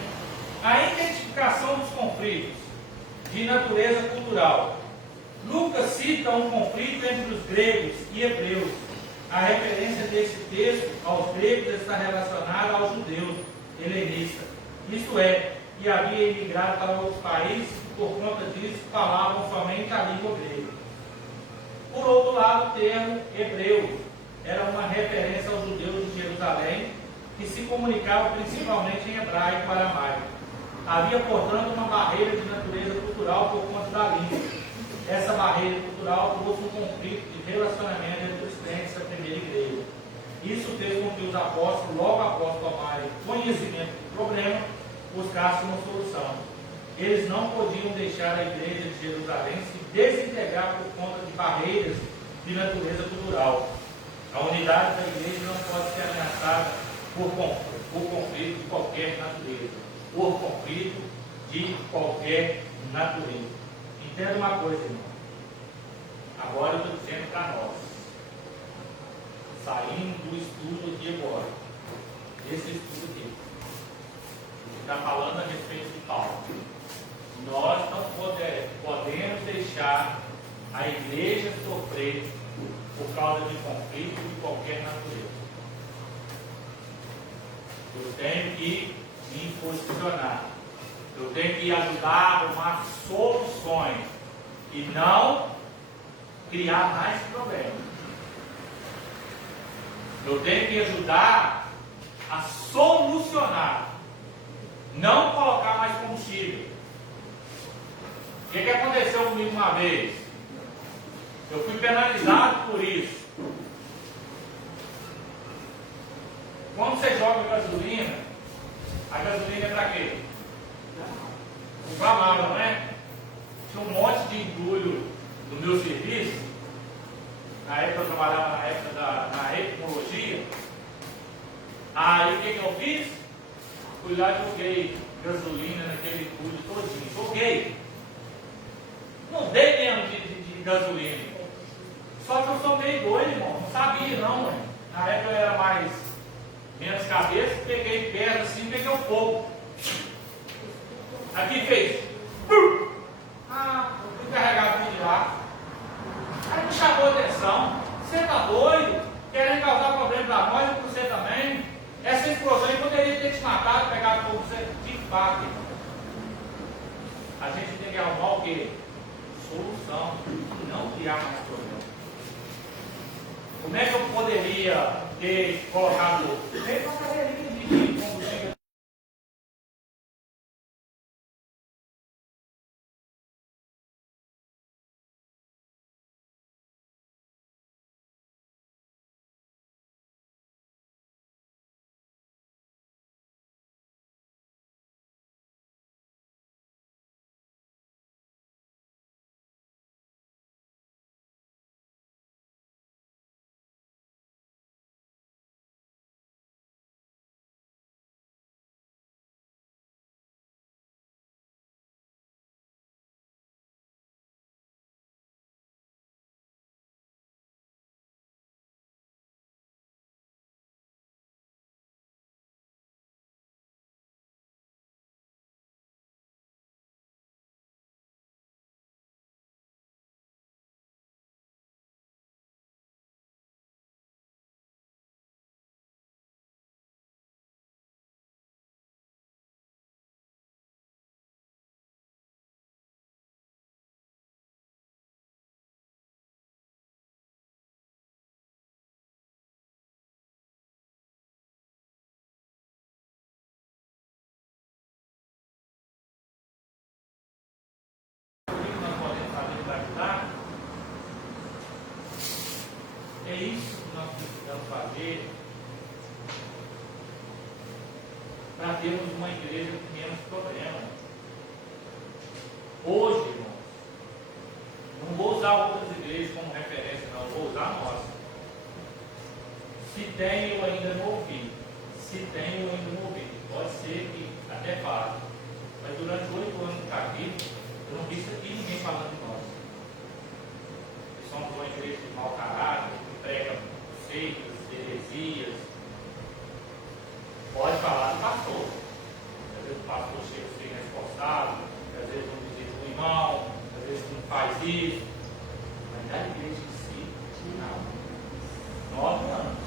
A identificação dos conflitos de natureza cultural. Lucas cita um conflito entre os gregos e hebreus. A referência desse texto aos gregos está relacionada aos judeus helenistas. Isto é, que havia emigrado para outros países e por conta disso falavam somente a língua grega. Por outro lado, o termo hebreu era uma referência aos judeus de Jerusalém que se comunicavam principalmente em hebraico e aramaico. Havia, portanto, uma barreira de natureza cultural por conta da língua. Essa barreira cultural trouxe um conflito de relacionamento entre os crentes da primeira igreja. Isso fez com que os apóstolos, logo após tomarem conhecimento do problema, buscassem uma solução. Eles não podiam deixar a igreja de Jerusalém se desintegrar por conta de barreiras de natureza cultural. A unidade da igreja não pode ser ameaçada por conflito de qualquer natureza. Por conflito de qualquer natureza. Entenda uma coisa, irmão. Agora eu estou dizendo para nós. Saindo do estudo aqui agora. Esse estudo aqui. Está falando a respeito de Paulo. Nós não podemos deixar a igreja sofrer por causa de conflito de qualquer natureza. Eu tenho que me posicionar. Eu tenho que ajudar a arrumar soluções e não criar mais problemas. Eu tenho que ajudar a solucionar, não colocar mais combustível. O que aconteceu comigo uma vez? Eu fui penalizado por isso. Quando você joga gasolina, a gasolina é para quê? Inflamável, não é? Tinha um monte de entulho no meu serviço. Na época eu trabalhava na epidemiologia. Aí o que eu fiz? Fui lá e joguei gasolina naquele entulho todinho. Joguei. Não dei mesmo de gasolina. Só que eu sou meio doido, irmão. Não sabia não, mãe. Na época eu era menos cabeça, peguei pedra assim, peguei o fogo. Aqui fez. Eu fui carregar tudo de lá. Aí me chamou a atenção. Você está doido? Querendo causar problema para nós e para você também? Essa explosão poderia ter te matado, pegado fogo você de fato. A gente tem que arrumar o quê? Solução. Não criar mais problema. Como é que eu poderia ter colocado? Tem uma cadeirinha de combustível. isso que nós precisamos fazer para termos uma igreja com menos problema. Hoje, irmãos, não vou usar outras igrejas como referência, não, vou usar a nossa. Se tem, eu ainda não ouvi. Se tem, eu ainda não ouvi. Pode ser que até fale. Mas durante 8 anos de aqui, eu não vi isso aqui ninguém falando de nós. Que somos uma igreja de mau caráter, que prega seitas, heresias. Pode falar do pastor. Às vezes o pastor chega a ser responsável, às vezes não visita o irmão, às vezes não faz isso. Mas da igreja em si, não. 9 anos.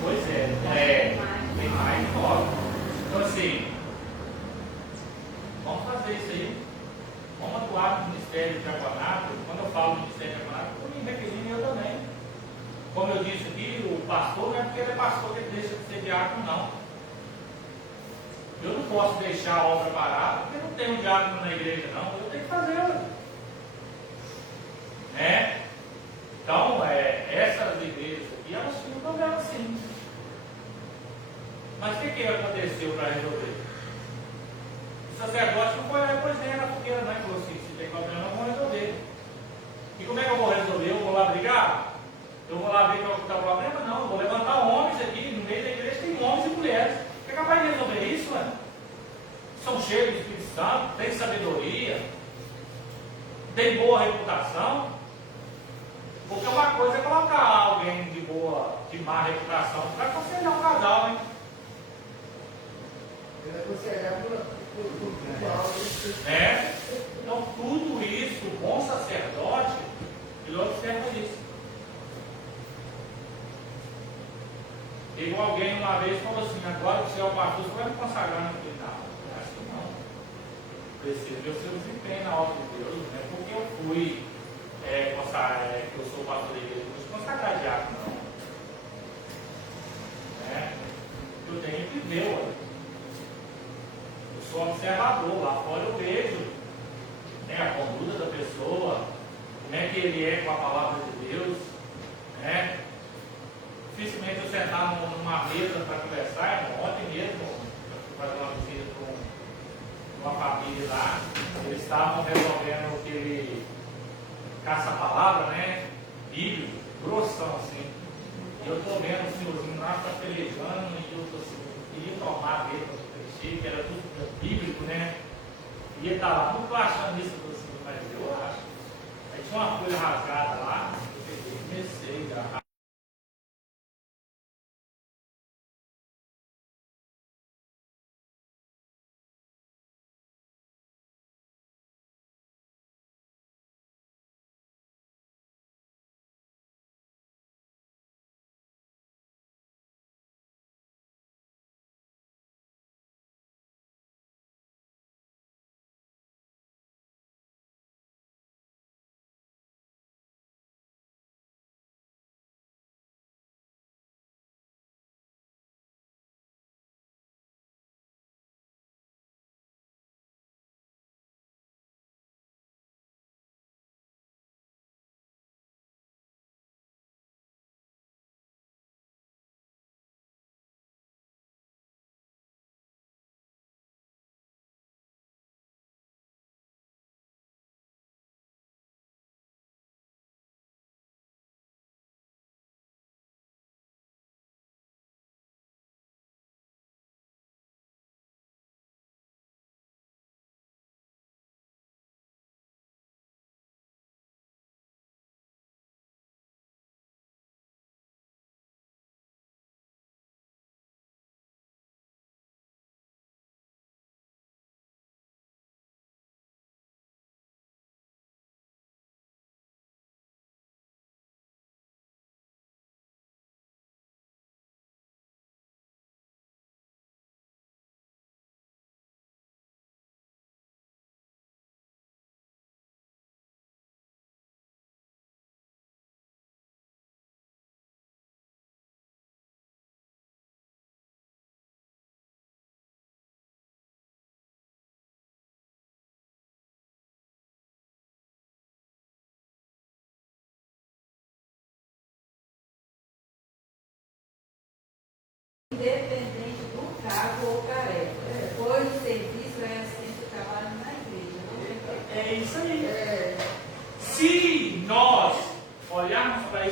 Pois é, tem mais de 9. Então assim, vamos fazer isso aí. Vamos atuar no ministério de diaconato. Quando eu falo ministério de diaconato, eu me referindo eu também. Como eu disse aqui, o pastor não é porque ele é pastor que ele deixa de ser diácono, não. Eu não posso deixar a obra parada porque não tem um diácono na igreja, não. Eu tenho que fazer, né? Então, essas igrejas aqui, elas tinham um problema sim. Mas o que aconteceu para resolver? O sacerdote não foi lá e pôs lenha na fogueira, não. Ele falou assim: se tem problema, eu vou resolver. E como é que eu vou resolver? Eu vou lá brigar? Eu vou lá ver qual está o problema? Não, eu vou levantar homens aqui, no meio da igreja tem homens e mulheres. Que é capaz de resolver isso, mano? São cheios do Espírito Santo, têm sabedoria, têm boa reputação. Porque uma coisa é colocar alguém de má reputação para aconselhar um casal, hein? Ele aconselhava por algo. Né? Então, tudo isso, o bom sacerdote, ele observa isso. Igual alguém uma vez falou assim: agora que você é o pastor, você vai me consagrar no final. Eu acho que não. Preciso ver o seu desempenho na obra de Deus, não é porque eu fui que eu sou pastor da igreja, eu vou consagrar diácono, não. Né? Eu tenho que ver, olha. Eu sou observador, lá fora eu vejo, né, a conduta da pessoa, como é que ele é com a palavra de Deus, né? Dificilmente eu sentar numa mesa para conversar, irmão. Ontem mesmo, eu fui fazer uma visita com uma família lá, eles estavam resolvendo aquele caça-palavra, né? Bíblico, grossão assim. E eu estou vendo o senhorzinho lá, está pelejando, e eu estou assim, queria tomar dele, que era tudo bíblico, né? E ele estava muito achando isso, assim, mas eu acho. Aí tinha uma folha rasgada lá, eu peguei e comecei a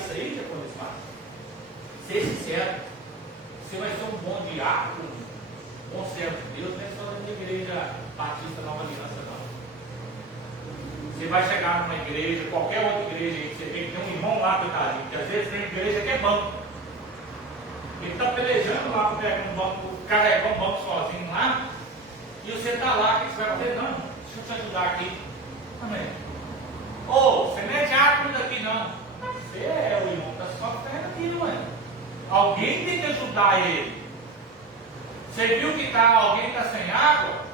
isso aí, depois desse mato. Ser sincero. Você vai ser um bom diácono, um bom servo de Deus, não é só da igreja Batista Nova Aliança, não. Você vai chegar numa igreja, qualquer outra igreja aí que você vê que tem um irmão lá, coitadinho, que às vezes tem igreja que é banco. Ele está pelejando lá para pegar um banco, carregar um banco sozinho lá, e você está lá, o que você vai fazer? Não, deixa eu te ajudar aqui. Amém. Ou, você não é diácono daqui não. Você é o irmão que está sofrendo aqui, não é? Alguém tem que ajudar ele. Você viu que alguém está sem água?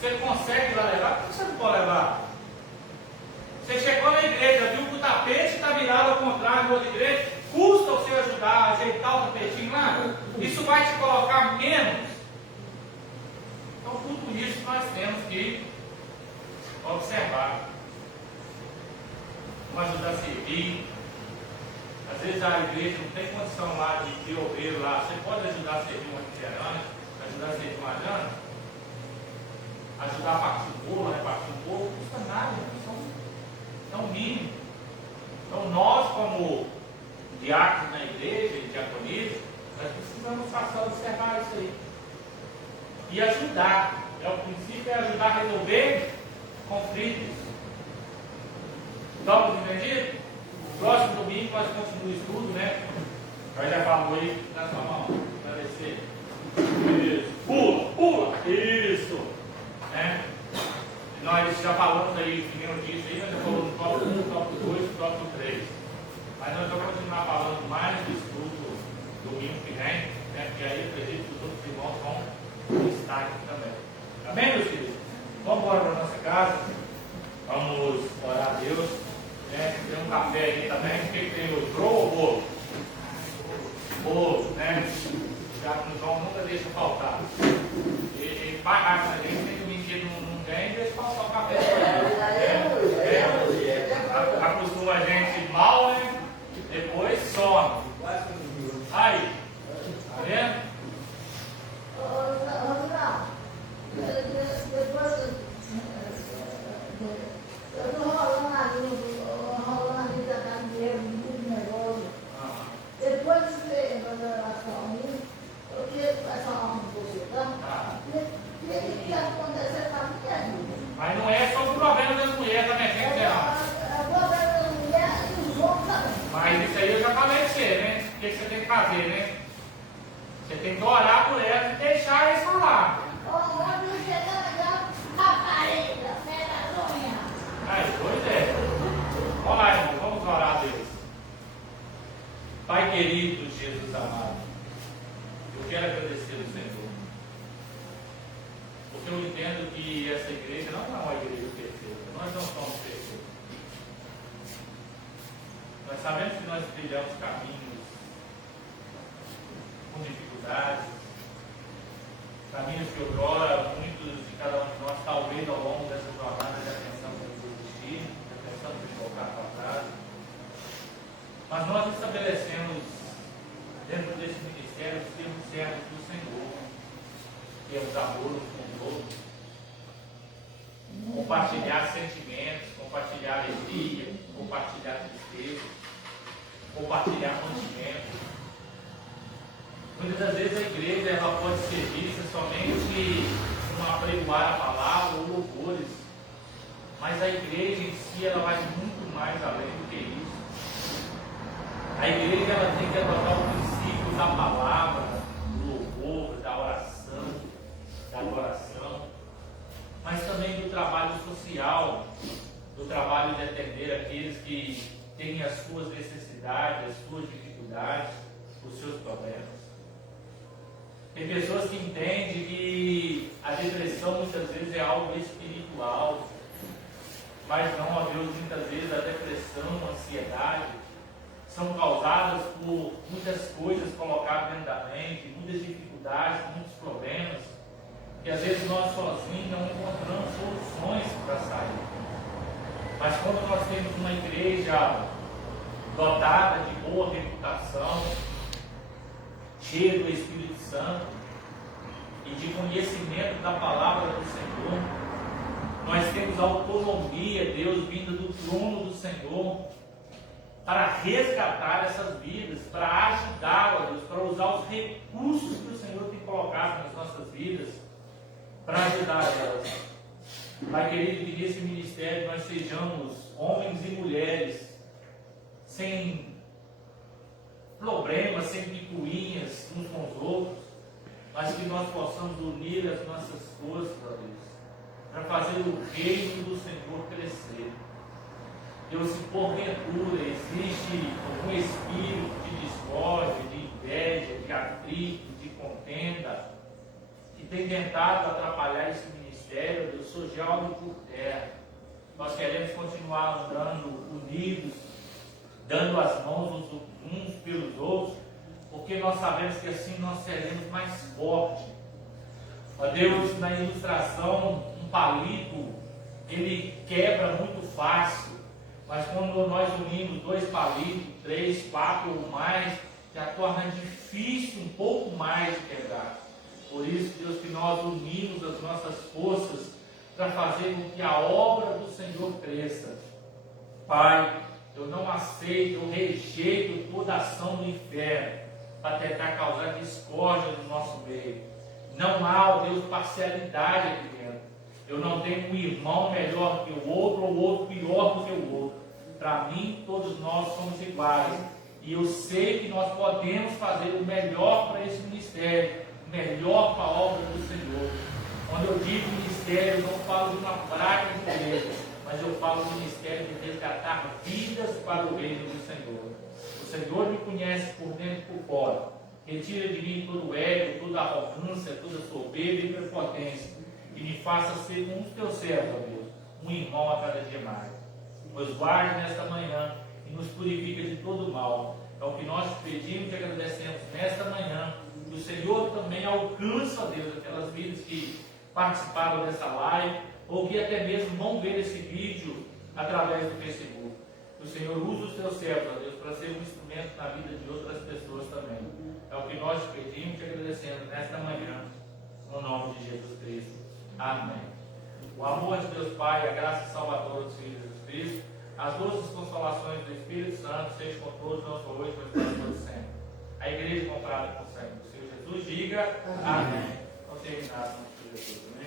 Você consegue ir lá levar? Por que você não pode levar? Você chegou na igreja, viu que o tapete está virado ao contrário da outra igreja, custa você ajudar a ajeitar o tapetinho lá? Isso vai te colocar menos. Então, tudo isso nós temos que observar. Vamos ajudar a servir. Às vezes a igreja não tem condição lá de ter obreiro lá. Você pode ajudar a servir uma refrigerante, ajudar a servir uma janta, ajudar a partir um bolo, repartir um bolo, não custa nada, é um mínimo. Então nós, como diáconos na igreja, diaconistas, nós precisamos passar a observar isso aí. E ajudar. O princípio é ajudar a resolver conflitos. Estamos entendidos? Próximo domingo nós continuamos o estudo, né? Nós já falou aí na sua mão, para descer. Isso. Pula! Isso! Né? Nós já falamos aí, primeiro disso aí, nós já falamos no tópico 1, tópico 2, tópico 3. Mas nós vamos continuar falando mais do estudo domingo que vem, né? Porque aí eu acredito que os outros irmãos vão estar aqui também. Amém, meus filhos? Vamos embora para a nossa casa. Vamos orar a Deus. Né? Tem um café aí também. O que tem hoje? Bolo ou bolo? Bolo, né? Já que o João nunca deixa faltar. Ele vai rápido, a gente tem domingo que ele não tem, deixa faltar o café. Acostuma a gente mal, né? Depois some. Aí, tá vendo? Depois eu estou rolando ali da cadeira, muito nervoso. Depois de ver a oração, eu queria falar uma coisa, tá? O que aconteceu com a minha vida? Mas não é só o problema das mulheres também, gente, não. O problema das mulheres e os homens também. Mas isso aí eu já falei pra você, né? O que você tem que fazer, né? Você tem que orar por elas e deixar eles falar. Onde chegando já, rapariga, pega a unha. Aí, pois é. Vamos lá, irmão, vamos orar a Deus. Pai querido, Jesus amado, eu quero agradecer ao Senhor. Porque eu entendo que essa igreja não é uma igreja perfeita. Nós não somos perfeitos. Nós sabemos que nós trilhamos caminhos com dificuldades, caminhos que outrora muitos de cada um de nós, talvez ao longo dessa jornada, já pensamos em desistir, já pensamos em voltar para trás. Mas nós estabelecemos dentro desse ministério sermos servos do Senhor, termos amor uns com os outros, compartilhar sentimentos, compartilhar alegria, compartilhar tristeza, compartilhar conhecimento. Muitas das vezes a igreja ela pode ser vista somente uma apregoar a palavra ou louvores, mas a igreja em si ela vai muito mais além do que isso. A igreja ela tem que adotar o princípio da palavra, do louvor, da oração, da adoração, mas também do trabalho social, do trabalho de atender aqueles que têm as suas necessidades, as suas dificuldades, os seus problemas. Tem pessoas que entendem que a depressão muitas vezes é algo espiritual, mas não, ó Deus, muitas vezes a depressão, a ansiedade são causadas por muitas coisas colocadas dentro da mente, muitas dificuldades, muitos problemas, que às vezes nós sozinhos não encontramos soluções para sair. Mas quando nós temos uma igreja dotada de boa reputação, cheia do Espírito Santo e de conhecimento da palavra do Senhor, nós temos autonomia, Deus, vinda do trono do Senhor, para resgatar essas vidas, para ajudá-las, Deus, para usar os recursos que o Senhor tem colocado nas nossas vidas, para ajudar elas. Pai querido, que nesse ministério nós sejamos homens e mulheres sem problemas, sem picuinhas uns com os outros, mas que nós possamos unir as nossas forças, ó Deus, para fazer o reino do Senhor crescer. Deus, se porventura existe algum espírito de discórdia, de inveja, de atrito, de contenda, que tem tentado atrapalhar esse ministério, Deus, sojá-lo por terra. Nós queremos continuar andando unidos, dando as mãos uns pelos outros, porque nós sabemos que assim nós seremos mais fortes. Ó Deus, na ilustração, um palito, ele quebra muito fácil, mas quando nós unimos 2 palitos, 3, 4 ou mais, já torna difícil um pouco mais de quebrar. Por isso, Deus, que nós unimos as nossas forças para fazer com que a obra do Senhor cresça. Pai, eu não aceito, eu rejeito toda ação do inferno para tentar causar discórdia no nosso meio. Não há, ó Deus, parcialidade aqui dentro. Eu não tenho um irmão melhor que o outro ou outro pior do que o outro. Para mim, todos nós somos iguais. E eu sei que nós podemos fazer o melhor para esse ministério, o melhor para a obra do Senhor. Quando eu digo ministério, eu não falo de uma prática de igreja, mas eu falo do ministério de resgatar vidas para o reino do Senhor. O Senhor me conhece por dentro e por fora. Retira de mim todo o ego, toda a arrogância, toda a soberba e prepotência. E me faça ser um dos teus servos, ó Deus, um irmão a cada dia mais. Nos guarde nesta manhã e nos purifica de todo mal. É o que nós te pedimos e agradecemos nesta manhã. Que o Senhor também alcance, ó Deus, aquelas vidas que participaram dessa live, ou que até mesmo vão ver esse vídeo através do Facebook. Que o Senhor use os teus servos, ó Deus, para ser um instrumento na vida de outras pessoas também. É o que nós te pedimos e te agradecemos nesta manhã, no nome de Jesus Cristo. Amém. O amor de Deus Pai, a graça salvadora do Filho Jesus Cristo, as doces consolações do Espírito Santo, seja com todos, não só hoje, mas todos sempre. A igreja comprada com sangue do Senhor Jesus, diga amém. Vamos terminar com Jesus.